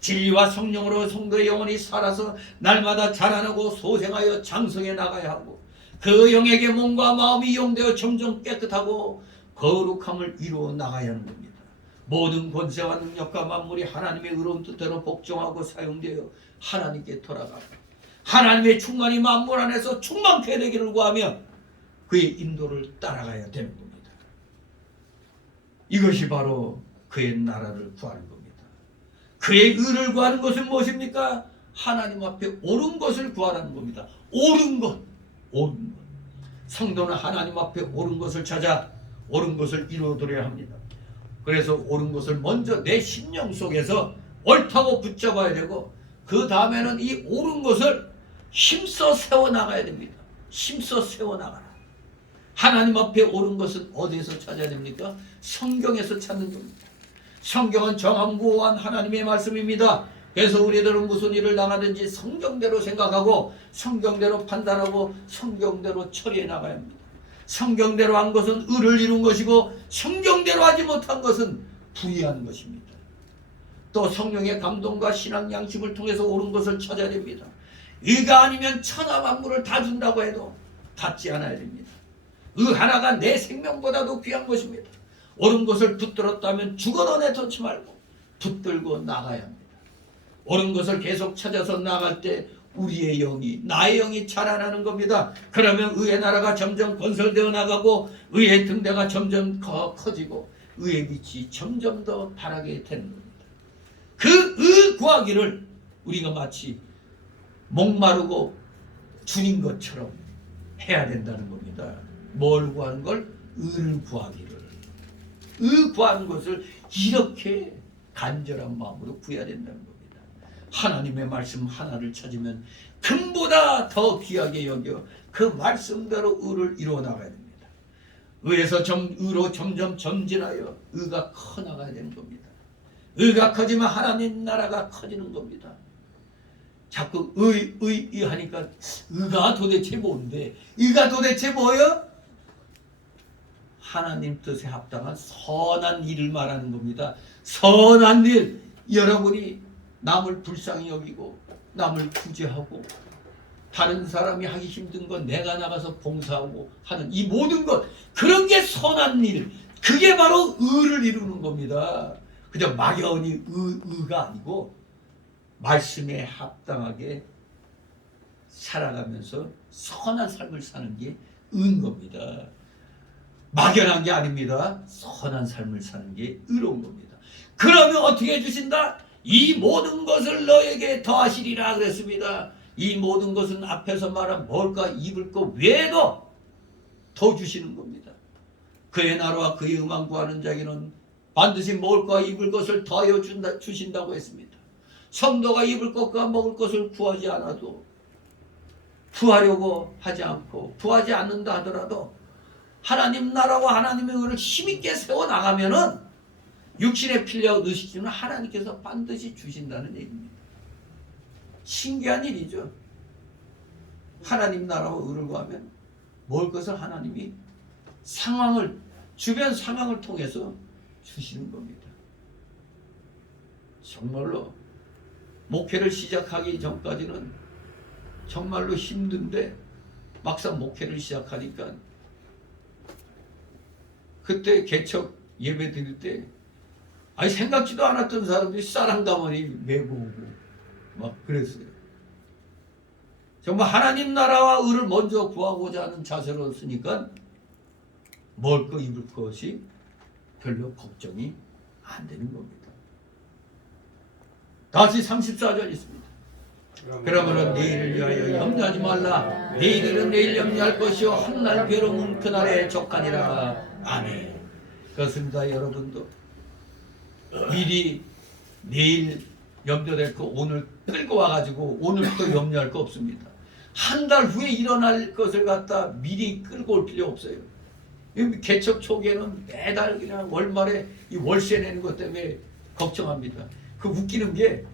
진리와 성령으로 성도의 영혼이 살아서 날마다 자라나고 소생하여 장성해 나가야 하고 그 영에게 몸과 마음이 이용되어 점점 깨끗하고 거룩함을 이루어 나가야 하는 겁니다. 모든 권세와 능력과 만물이 하나님의 의로운 뜻대로 복종하고 사용되어 하나님께 돌아가고 하나님의 충만이 만물 안에서 충만케 되기를 구하며 그의 인도를 따라가야 되는 겁니다. 이것이 바로 그의 나라를 구하는 겁니다. 그의 의를 구하는 것은 무엇입니까? 하나님 앞에 옳은 것을 구하라는 겁니다. 옳은 것, 옳은 것. 성도는 하나님 앞에 옳은 것을 찾아 옳은 것을 이루어드려야 합니다. 그래서 옳은 것을 먼저 내 심령 속에서 옳다고 붙잡아야 되고, 그 다음에는 이 옳은 것을 힘써 세워나가야 됩니다. 힘써 세워나가라. 하나님 앞에 옳은 것은 어디에서 찾아야 됩니까? 성경에서 찾는 겁니다. 성경은 정함고한 하나님의 말씀입니다. 그래서 우리들은 무슨 일을 당하든지 성경대로 생각하고 성경대로 판단하고 성경대로 처리해 나가야 합니다. 성경대로 한 것은 의를 이룬 것이고 성경대로 하지 못한 것은 불의한 것입니다. 또 성령의 감동과 신앙 양심을 통해서 옳은 것을 찾아야 됩니다. 의가 아니면 천하 만물을 다 준다고 해도 닿지 않아야 됩니다. 의 하나가 내 생명보다도 귀한 것입니다. 옳은 것을 붙들었다면 죽어도 내놓지 말고 붙들고 나가야 합니다. 옳은 것을 계속 찾아서 나갈 때 우리의 영이, 나의 영이 자라나는 겁니다. 그러면 의의 나라가 점점 건설되어 나가고 의의 등대가 점점 커지고 의의 빛이 점점 더 바라게 되는 겁니다. 그 의 구하기를 우리가 마치 목마르고 줄인 것처럼 해야 된다는 겁니다. 뭘 구하는 걸? 의를 구하기를. 의 구하는 것을 이렇게 간절한 마음으로 구해야 된다는 겁니다. 하나님의 말씀 하나를 찾으면 금보다 더 귀하게 여겨 그 말씀대로 의를 이루어 나가야 됩니다. 의에서 의로 점점 점진하여 의가 커 나가야 되는 겁니다. 의가 커지면 하나님 나라가 커지는 겁니다. 자꾸 의 하니까 의가 도대체 뭔데? 의가 도대체 뭐예요? 하나님 뜻에 합당한 선한 일을 말하는 겁니다. 선한 일, 여러분이 남을 불쌍히 여기고 남을 구제하고 다른 사람이 하기 힘든 건 내가 나가서 봉사하고 하는 이 모든 것, 그런 게 선한 일, 그게 바로 의를 이루는 겁니다. 그저 막연히 의가 아니고 말씀에 합당하게 살아가면서 선한 삶을 사는 게 의인 겁니다. 막연한 게 아닙니다. 선한 삶을 사는 게 의로운 겁니다. 그러면 어떻게 해주신다? 이 모든 것을 너에게 더하시리라 그랬습니다. 이 모든 것은 앞에서 말한 먹을까 입을 것 외에도 더 주시는 겁니다. 그의 나라와 그의 의만 구하는 자에게는 반드시 먹을 것과 입을 것을 더하여 주신다고 했습니다. 성도가 입을 것과 먹을 것을 구하지 않아도, 구하려고 하지 않고 구하지 않는다 하더라도 하나님 나라와 하나님의 의를 힘있게 세워나가면은 육신에 필려 넣으시는 하나님께서 반드시 주신다는 얘기입니다. 신기한 일이죠. 하나님 나라와 의를 구하면 먹을 것을 하나님이 주변 상황을 통해서 주시는 겁니다. 정말로 목회를 시작하기 전까지는 정말로 힘든데 막상 목회를 시작하니까 그때 개척 예배 드릴 때 생각지도 않았던 사람들이 쌀한가마니 메고 오고 막 그랬어요. 정말 하나님 나라와 의를 먼저 구하고자 하는 자세로 쓰니까 먹을 거 입을 것이 별로 걱정이 안 되는 겁니다. 다시 34절 있습니다. 그러므로 내일을 위하여 염려하지 말라. 내일은 내일 염려할 것이요 한날 괴로움은 그날에 족하니라. 아멘. 그렇습니다. 여러분도 미리 내일 염려될 거 오늘 끌고 와가지고 오늘 또 염려할 거 없습니다. 한 달 후에 일어날 것을 갖다 미리 끌고 올 필요 없어요. 개척 초기에는 매달 그냥 월말에 이 월세 내는 것 때문에 걱정합니다. 그 웃기는 게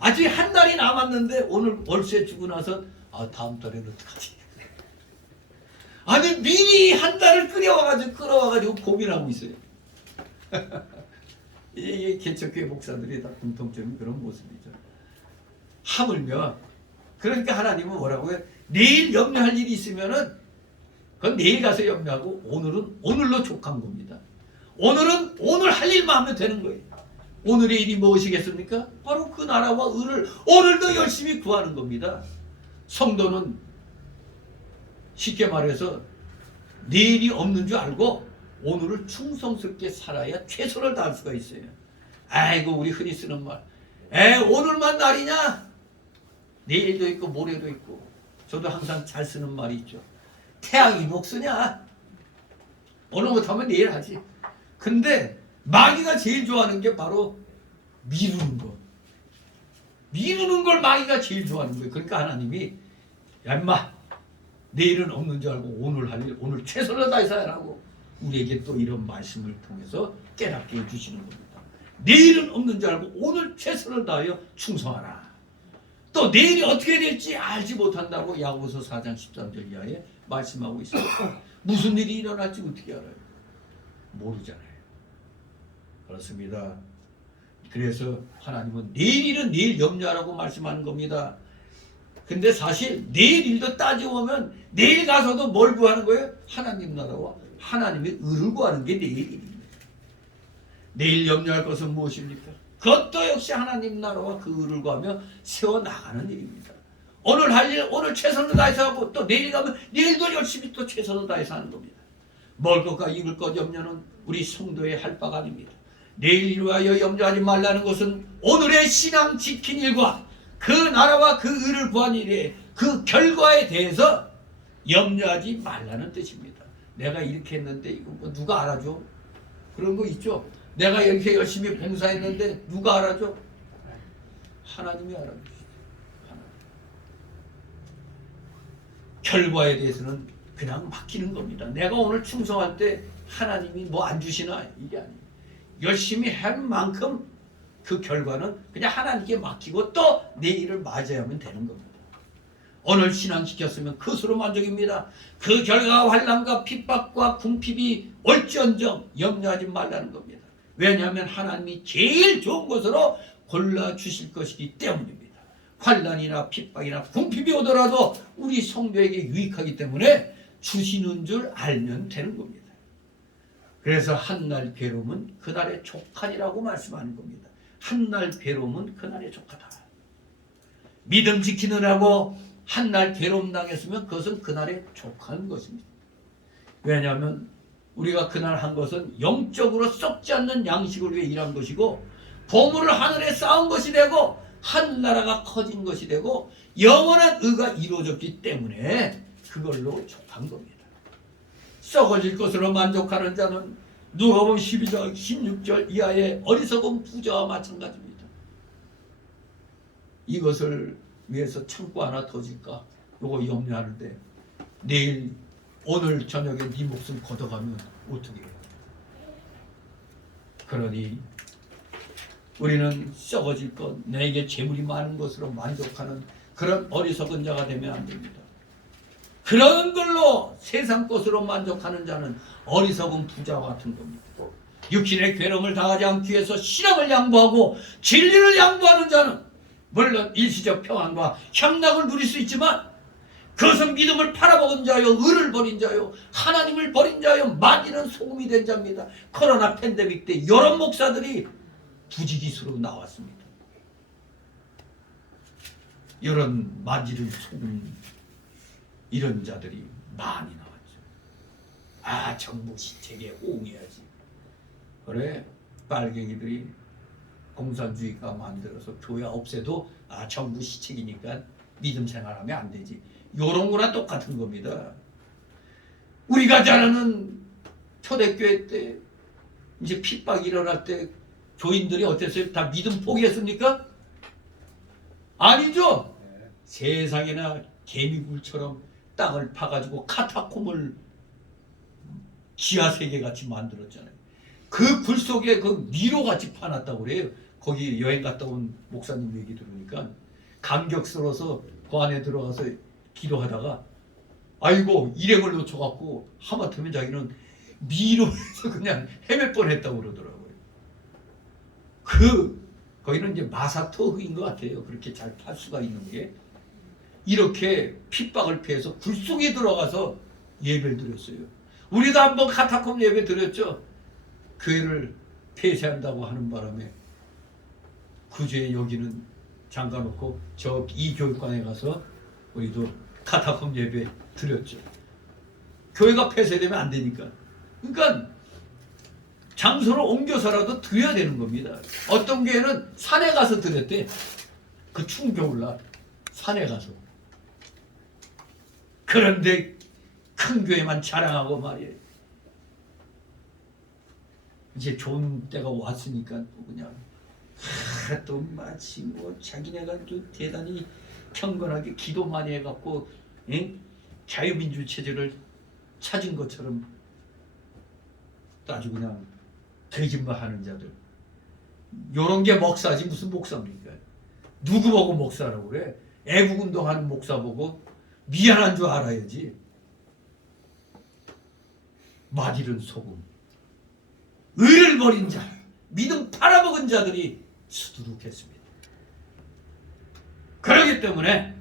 아직 한 달이 남았는데 오늘 월세 주고 나서 다음 달에는 어떡하지? 아니 미리 한 달을 끌어와가지고 고민하고 있어요. 이게 개척교회 목사들이 다 공통점인 그런 모습이죠. 하물며 그러니까 하나님은 뭐라고 해요? 내일 염려할 일이 있으면은 그건 내일 가서 염려하고 오늘은 오늘로 족한 겁니다. 오늘은 오늘 할 일만 하면 되는 거예요. 오늘의 일이 무엇이겠습니까? 바로 그 나라와 의를 오늘도 열심히 구하는 겁니다. 성도는 쉽게 말해서 내일이 없는 줄 알고 오늘을 충성스럽게 살아야 최선을 다할 수가 있어요. 아이고 우리 흔히 쓰는 말, 오늘만 날이냐? 내일도 있고 모레도 있고. 저도 항상 잘 쓰는 말이 있죠. 태양이 목 쓰냐? 오늘 못하면 내일 하지. 근데 마귀가 제일 좋아하는 게 바로 미루는 거. 미루는 걸 마귀가 제일 좋아하는 거예요. 그러니까 하나님이 야 인마 내일은 없는 줄 알고 오늘 할 일 오늘 최선을 다해서 하라고 우리에게 또 이런 말씀을 통해서 깨닫게 해주시는 겁니다. 내일은 없는 줄 알고 오늘 최선을 다하여 충성하라. 또 내일이 어떻게 될지 알지 못한다고 야고보서 4장 13절 이하에 말씀하고 있어요. 무슨 일이 일어날지 어떻게 알아요? 모르잖아요. 그렇습니다. 그래서 하나님은 내일 일은 내일 염려하라고 말씀하는 겁니다. 근데 사실 내일 일도 따져보면 내일 가서도 뭘 구하는 거예요? 하나님 나라와 하나님의 의를 구하는 게 내일 일입니다. 내일 염려할 것은 무엇입니까? 그것도 역시 하나님 나라와 그 의를 구하며 세워나가는 일입니다. 오늘 할 일 오늘 최선을 다해서 하고 또 내일 가면 내일도 열심히 또 최선을 다해서 하는 겁니다. 먹을 것과 입을 것 염려는 우리 성도의 할 바가 아닙니다. 내일 위하여 염려하지 말라는 것은 오늘의 신앙 지킨 일과 그 나라와 그 의를 구한 일에 그 결과에 대해서 염려하지 말라는 뜻입니다. 내가 이렇게 했는데 이거 뭐 누가 알아줘? 그런 거 있죠. 내가 이렇게 열심히 봉사했는데 누가 알아줘? 하나님이 알아주시죠. 결과에 대해서는 그냥 맡기는 겁니다. 내가 오늘 충성할 때 하나님이 뭐 안 주시나? 이게 아니에요. 열심히 한 만큼 그 결과는 그냥 하나님께 맡기고 또 내일을 맞이하면 되는 겁니다. 오늘 신앙시켰으면 그것으로 만족입니다. 그 결과가 환난과 핍박과 궁핍이 올지언정 염려하지 말라는 겁니다. 왜냐하면 하나님이 제일 좋은 것으로 골라주실 것이기 때문입니다. 환난이나 핍박이나 궁핍이 오더라도 우리 성도에게 유익하기 때문에 주시는 줄 알면 되는 겁니다. 그래서 한날 괴로움은 그날의 족하니라고 말씀하는 겁니다. 한날 괴로움은 그날의 족하다. 믿음 지키느라고 한날 괴로움 당했으면 그것은 그날의 족한 것입니다. 왜냐하면 우리가 그날 한 것은 영적으로 썩지 않는 양식을 위해 일한 것이고 보물을 하늘에 쌓은 것이 되고 한나라가 커진 것이 되고 영원한 의가 이루어졌기 때문에 그걸로 족한 겁니다. 썩어질 것으로 만족하는 자는 누가복음 12장 16절 이하의 어리석은 부자와 마찬가지입니다. 이것을 위해서 창고 하나 더 질까? 요거 염려하는데 내일 오늘 저녁에 네 목숨 걷어가면 어떻게 해요? 그러니 우리는 썩어질 것, 내게 재물이 많은 것으로 만족하는 그런 어리석은 자가 되면 안 됩니다. 그런 걸로 세상 것으로 만족하는 자는 어리석은 부자와 같은 겁니다. 육신의 괴로움을 당하지 않기 위해서 신앙을 양보하고 진리를 양보하는 자는 물론 일시적 평안과 향락을 누릴 수 있지만 그것은 믿음을 팔아먹은 자요, 의를 버린 자요, 하나님을 버린 자요, 만지는 소금이 된 자입니다. 코로나 팬데믹 때 여러 목사들이 부지기수로 나왔습니다. 이런 만지는 소금 이런 자들이 많이 나왔죠. 아, 정부 시책에 호응해야지. 그래, 빨갱이들이 공산주의가 만들어서 교회 없애도 아, 정부 시책이니까 믿음 생활하면 안 되지. 요런 거랑 똑같은 겁니다. 우리가 잘 아는 초대교회 때 이제 핍박이 일어날 때 교인들이 어땠어요? 다 믿음 포기했습니까? 아니죠. 세상에나 개미굴처럼 땅을 파가지고 카타콤을 지하세계같이 만들었잖아요. 그 굴 속에 그 미로같이 파놨다고 그래요. 거기 여행 갔다 온 목사님 얘기 들으니까 감격스러워서 그 안에 들어가서 기도하다가 아이고 일행을 놓쳐갖고 하마터면 자기는 미로에서 그냥 헤맬 뻔했다고 그러더라고요. 거기는 이제 마사토 흑인 것 같아요. 그렇게 잘 팔 수가 있는 게. 이렇게 핍박을 피해서 굴속에 들어가서 예배를 드렸어요. 우리도 한번 카타콤 예배 드렸죠. 교회를 폐쇄한다고 하는 바람에 그 죄에 여기는 잠가놓고 저 이 교육관에 가서 우리도 카타콤 예배 드렸죠. 교회가 폐쇄되면 안 되니까. 그러니까 장소를 옮겨서라도 드려야 되는 겁니다. 어떤 교회는 산에 가서 드렸대. 그 추운 겨울날 산에 가서. 그런데 큰 교회만 자랑하고 말이에요. 이제 좋은 때가 왔으니까 또 그냥 또 마치 뭐 자기네가 또 대단히 경건하게 기도 많이 해갖고 자유민주 체제를 찾은 것처럼 또 아주 그냥 거짓말하는 자들. 요런 게 목사지 무슨 목사입니까? 누구 보고 목사라고 그래? 애국운동하는 목사 보고 미안한 줄 알아야지. 맛이른 소금, 의를 버린 자, 믿음 팔아먹은 자들이 수두룩했습니다. 그렇기 때문에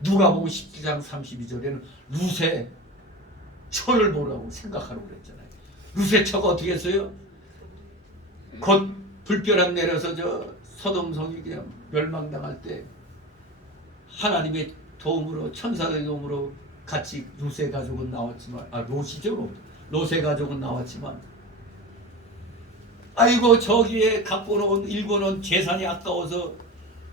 누가복음 17장 32절에는 루세처를 보라고 생각하라고 그랬잖아요. 루세처가 어떻게 했어요? 곧 불벼락 내려서 저 소돔성이 그냥 멸망당할 때 하나님의 도움으로, 천사의 도움으로 같이 루세 가족은 나왔지만, 롯이죠. 롯의 가족은 나왔지만, 아이고 저기에 갖고 놓은 일궈놓은 재산이 아까워서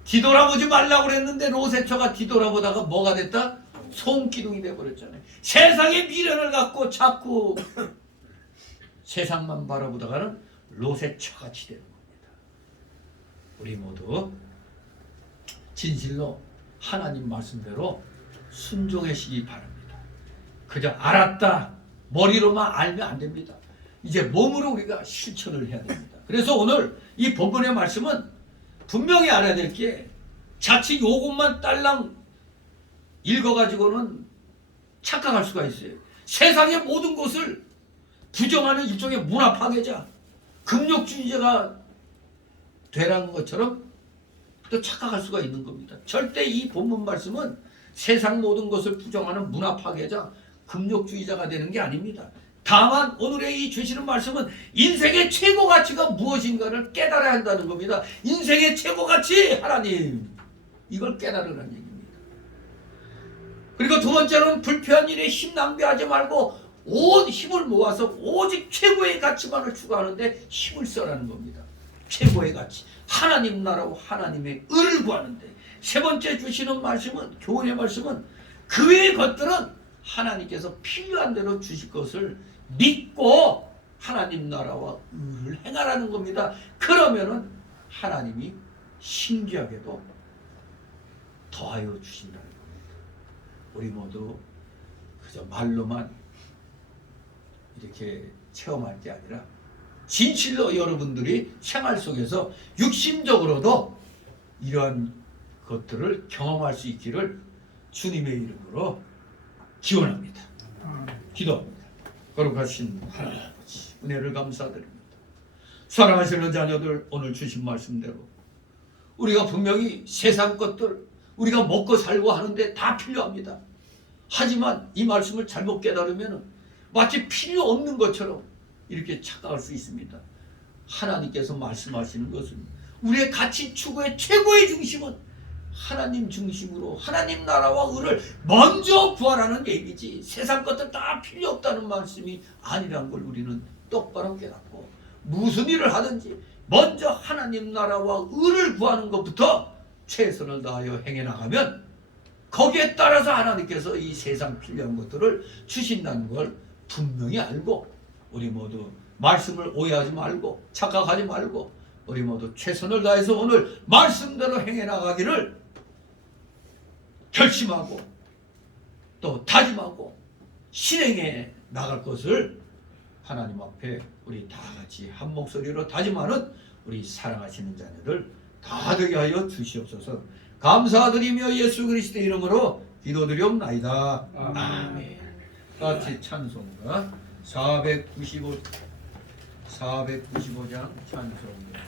뒤돌아보지 말라고 그랬는데 롯의 처가 뒤돌아보다가 뭐가 됐다? 송기둥이 돼버렸잖아요. 세상의 미련을 갖고 자꾸 세상만 바라보다가는 롯의 처같이 되는 겁니다. 우리 모두 진실로 하나님 말씀대로 순종하시기 바랍니다. 그저 알았다 머리로만 알면 안 됩니다. 이제 몸으로 우리가 실천을 해야 됩니다. 그래서 오늘 이 본문의 말씀은 분명히 알아야 될 게, 자칫 요것만 딸랑 읽어가지고는 착각할 수가 있어요. 세상의 모든 것을 부정하는 일종의 문화 파괴자, 금욕주의자가 되라는 것처럼 또 착각할 수가 있는 겁니다. 절대 이 본문 말씀은 세상 모든 것을 부정하는 문화 파괴자, 금욕주의자가 되는 게 아닙니다. 다만 오늘의 이 주시는 말씀은 인생의 최고 가치가 무엇인가를 깨달아야 한다는 겁니다. 인생의 최고 가치 하나님, 이걸 깨달으라는 얘기입니다. 그리고 두 번째로는 불필요한 일에 힘 낭비하지 말고 온 힘을 모아서 오직 최고의 가치만을 추구하는데 힘을 써라는 겁니다. 최고의 가치, 하나님 나라와 하나님의 의를 구하는데. 세 번째 주시는 말씀은, 교훈의 말씀은 그 외의 것들은 하나님께서 필요한 대로 주실 것을 믿고 하나님 나라와 의를 행하라는 겁니다. 그러면은 하나님이 신기하게도 더하여 주신다는 겁니다. 우리 모두 그저 말로만 이렇게 체험할 게 아니라 진실로 여러분들이 생활 속에서 육신적으로도 이러한 것들을 경험할 수 있기를 주님의 이름으로 기원합니다. 기도합니다. 거룩하신 하나님 아버지, 은혜를 감사드립니다. 사랑하시는 자녀들, 오늘 주신 말씀대로 우리가 분명히 세상 것들 우리가 먹고 살고 하는데 다 필요합니다. 하지만 이 말씀을 잘못 깨달으면 마치 필요 없는 것처럼 이렇게 착각할 수 있습니다. 하나님께서 말씀하시는 것은 우리의 가치 추구의 최고의 중심은 하나님 중심으로 하나님 나라와 의를 먼저 구하라는 얘기지, 세상 것들 다 필요 없다는 말씀이 아니란 걸 우리는 똑바로 깨닫고, 무슨 일을 하든지 먼저 하나님 나라와 의를 구하는 것부터 최선을 다하여 행해 나가면 거기에 따라서 하나님께서 이 세상 필요한 것들을 주신다는 걸 분명히 알고, 우리 모두 말씀을 오해하지 말고 착각하지 말고 우리 모두 최선을 다해서 오늘 말씀대로 행해 나가기를 결심하고 또 다짐하고 실행해 나갈 것을 하나님 앞에 우리 다 같이 한 목소리로 다짐하는 우리 사랑하시는 자녀들 다 되게 하여 주시옵소서. 감사드리며 예수 그리스도의 이름으로 기도드리옵나이다. 아멘. 같이 찬송가 495장 찬송입니다.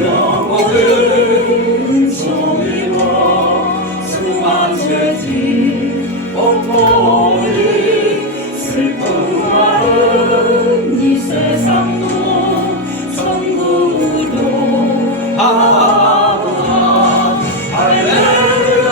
영원한 소리와 수많은 죄지 옥보리 슬픔하는 이 세상도 천국으로 할렐루야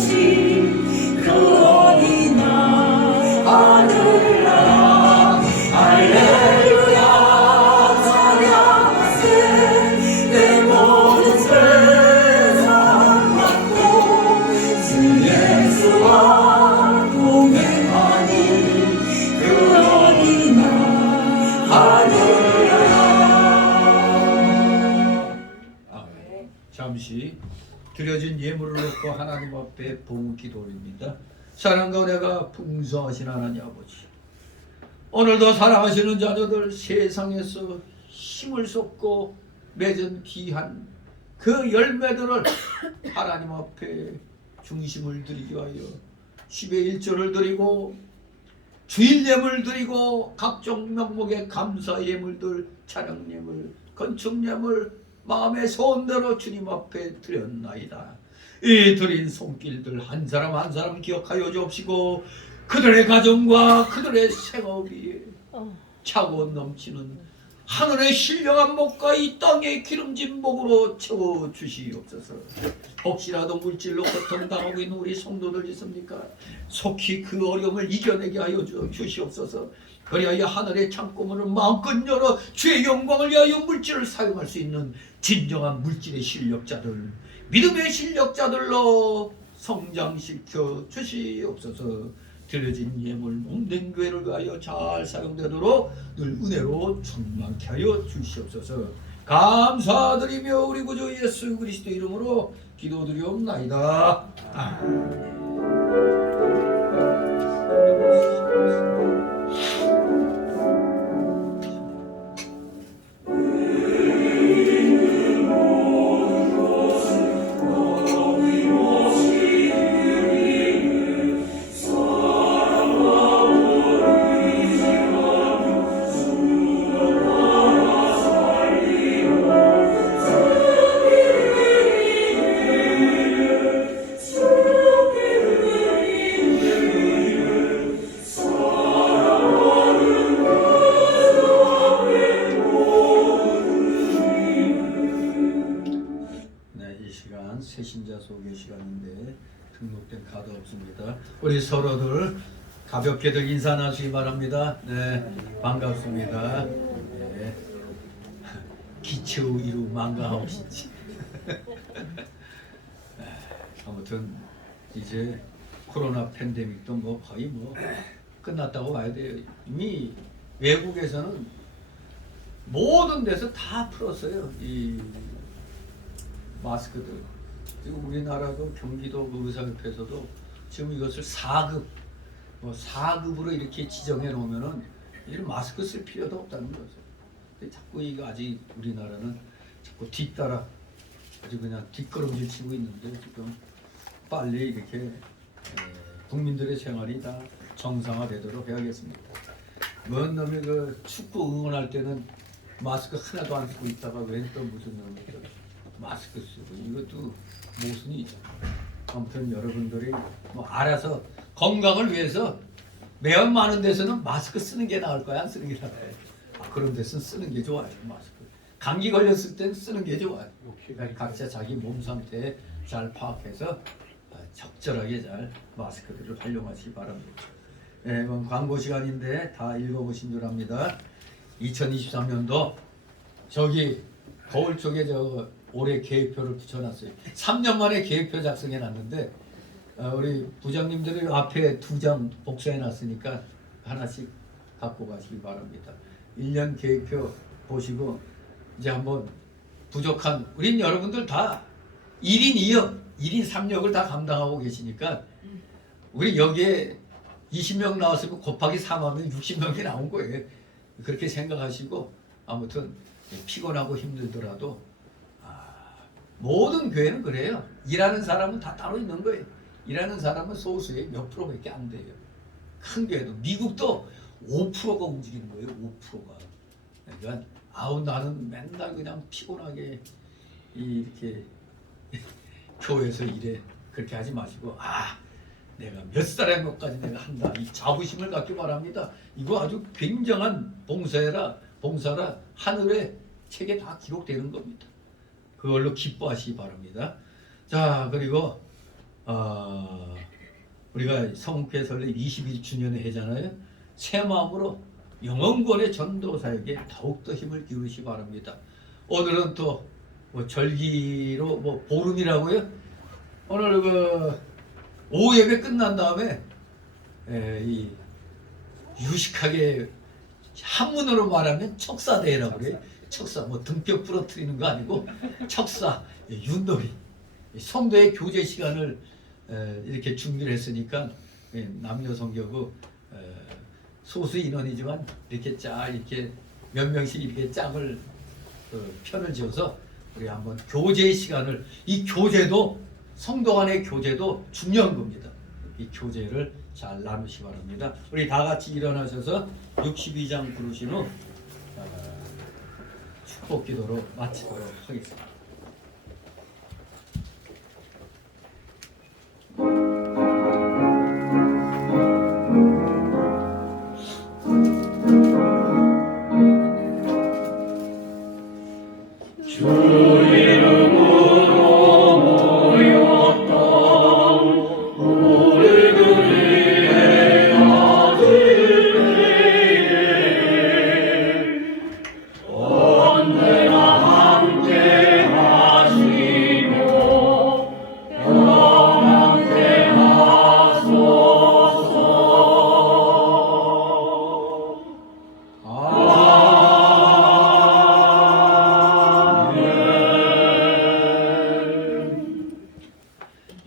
오신 그 어린 양 하늘나라 할렐루야 찬양하세 내 모든 세상 받고 주 예수와 동행하니 그 어린 양 하늘나라. 잠시 드려진 예물을 놓고 하나님 앞에 봉 기도입니다. 사랑과 은혜가 풍성하신 하나님 아버지, 오늘도 사랑하시는 자녀들 세상에서 힘을 쏟고 맺은 귀한 그 열매들을 하나님 앞에 중심을 드리기 위하여 10의 1조를 드리고 주일 예물 드리고 각종 명목의 감사 예물들, 찬양 예물, 건축 예물 마음의 소원대로 주님 앞에 드렸나이다. 이 드린 손길들 한 사람 한 사람 기억하여 주옵시고 그들의 가정과 그들의 생업이 차고 넘치는 하늘의 신령한 목과 이 땅의 기름진 목으로 채워 주시옵소서. 혹시라도 물질로 고통당하고 있는 우리 성도들 있습니까? 속히 그 어려움을 이겨내게 하여 주시옵소서. 그리하여 하늘의 창고문을 마음껏 열어 주의 영광을 위하여 물질을 사용할 수 있는 진정한 물질의 실력자들, 믿음의 실력자들로 성장시켜 주시옵소서. 드려진 예물 몸된 교회를 위하여 잘 사용되도록 늘 은혜로 충만케 하여 주시옵소서. 감사드리며 우리 구주 예수 그리스도 이름으로 기도드리옵나이다. 새신자 소개 시간인데 등록된 카드 없습니다. 우리 서로들 가볍게들 인사 나누시기 바랍니다. 네, 반갑습니다. 네. 기초 이루 망가하옵시지. 아무튼 이제 코로나 팬데믹도 뭐 거의 뭐 끝났다고 봐야 돼요. 이미 외국에서는 모든 데서 다 풀었어요. 이 마스크들. 지금 우리나라도 경기도 의사협회에서도 지금 이것을 4급, 4급으로 이렇게 지정해 놓으면은 이런 마스크 쓸 필요도 없다는 거죠. 근데 자꾸 이거 아직 우리나라는 자꾸 뒤따라 아주 그냥 뒷걸음질 치고 있는데 지금 빨리 이렇게 국민들의 생활이 다 정상화되도록 해야겠습니다. 먼 놈이 그 축구 응원할 때는 마스크 하나도 안 쓰고 있다가 왜 또 무슨 놈이 마스크 쓰고 이것도 모순이죠. 아무튼 여러분들이 뭐 알아서 건강을 위해서 매연 많은 데서는 마스크 쓰는 게 나을 거야, 안 쓰는 게 나아요? 그런 데서는 쓰는 게 좋아요. 마스크. 감기 걸렸을 땐 쓰는 게 좋아요. 각자 자기 몸 상태 잘 파악해서 적절하게 잘 마스크들을 활용하시기 바랍니다. 네, 이번 광고 시간인데 다 읽어보신 줄 압니다. 2023년도 저기 거울 쪽에 저 올해 계획표를 붙여놨어요. 3년 만에 계획표 작성해놨는데 우리 부장님들이 앞에 2장 복사해놨으니까 하나씩 갖고 가시기 바랍니다. 1년 계획표 보시고 이제 한번 부족한 우린 여러분들 다 1인 2역, 1인 3역을 다 감당하고 계시니까 우리 여기에 20명 나왔으면 곱하기 3하면 60명이 나온 거예요. 그렇게 생각하시고 아무튼 피곤하고 힘들더라도 모든 교회는 그래요. 일하는 사람은 다 따로 있는 거예요. 일하는 사람은 소수의 몇 프로밖에 안 돼요. 큰 교회도 미국도 5%가 움직이는 거예요. 5%가. 그러니까 나는 맨날 그냥 피곤하게 이렇게 교회에서 일해 그렇게 하지 마시고 내가 몇 살의 것까지 내가 한다 이 자부심을 갖기 바랍니다. 이거 아주 굉장한 봉사라 하늘의 책에 다 기록되는 겁니다. 그걸로 기뻐하시기 바랍니다. 자, 그리고 우리가 성국회 설립 21주년을 해잖아요. 새 마음으로 영원권의 전도사에게 더욱더 힘을 기울이시 바랍니다. 오늘은 또 뭐 절기로 뭐 보름이라고요. 오늘 그 오후 예배 끝난 다음에 이 유식하게 한문으로 말하면 척사대회라고 그래요. 척사 뭐 등뼈 부러뜨리는 거 아니고 척사 윷놀이 성도의 교제 시간을 이렇게 준비를 했으니까 남녀 성교구 소수 인원이지만 이렇게 이렇게 몇 명씩 이렇게 짝을 편을 지어서 우리 한번 교제의 시간을, 이 교제도 성도 간의 교제도 중요한 겁니다. 이 교제를 잘 나누시 바랍니다. 우리 다 같이 일어나셔서 62장 부르신 후 축복 기도로 마치도록 하겠습니다.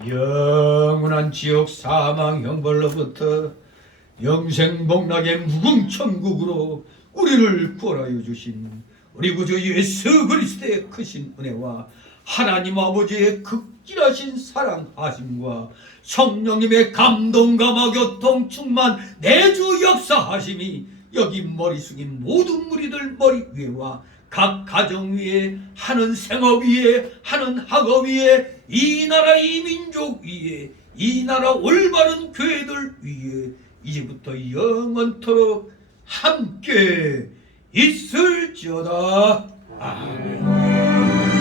영원한 지옥 사망 형벌로부터 영생복락의 무궁천국으로 우리를 구원하여 주신 우리 구주 예수 그리스도의 크신 은혜와 하나님 아버지의 극진하신 사랑하심과 성령님의 감동 감화 교통 충만 내주 역사하심이 여기 머리 숙인 모든 무리들 머리 위에와 각 가정 위에, 하는 생업 위에, 하는 학업 위에, 이 나라 이 민족 위에, 이 나라 올바른 교회들 위에 이제부터 영원토록 함께 있을지어다. 아멘.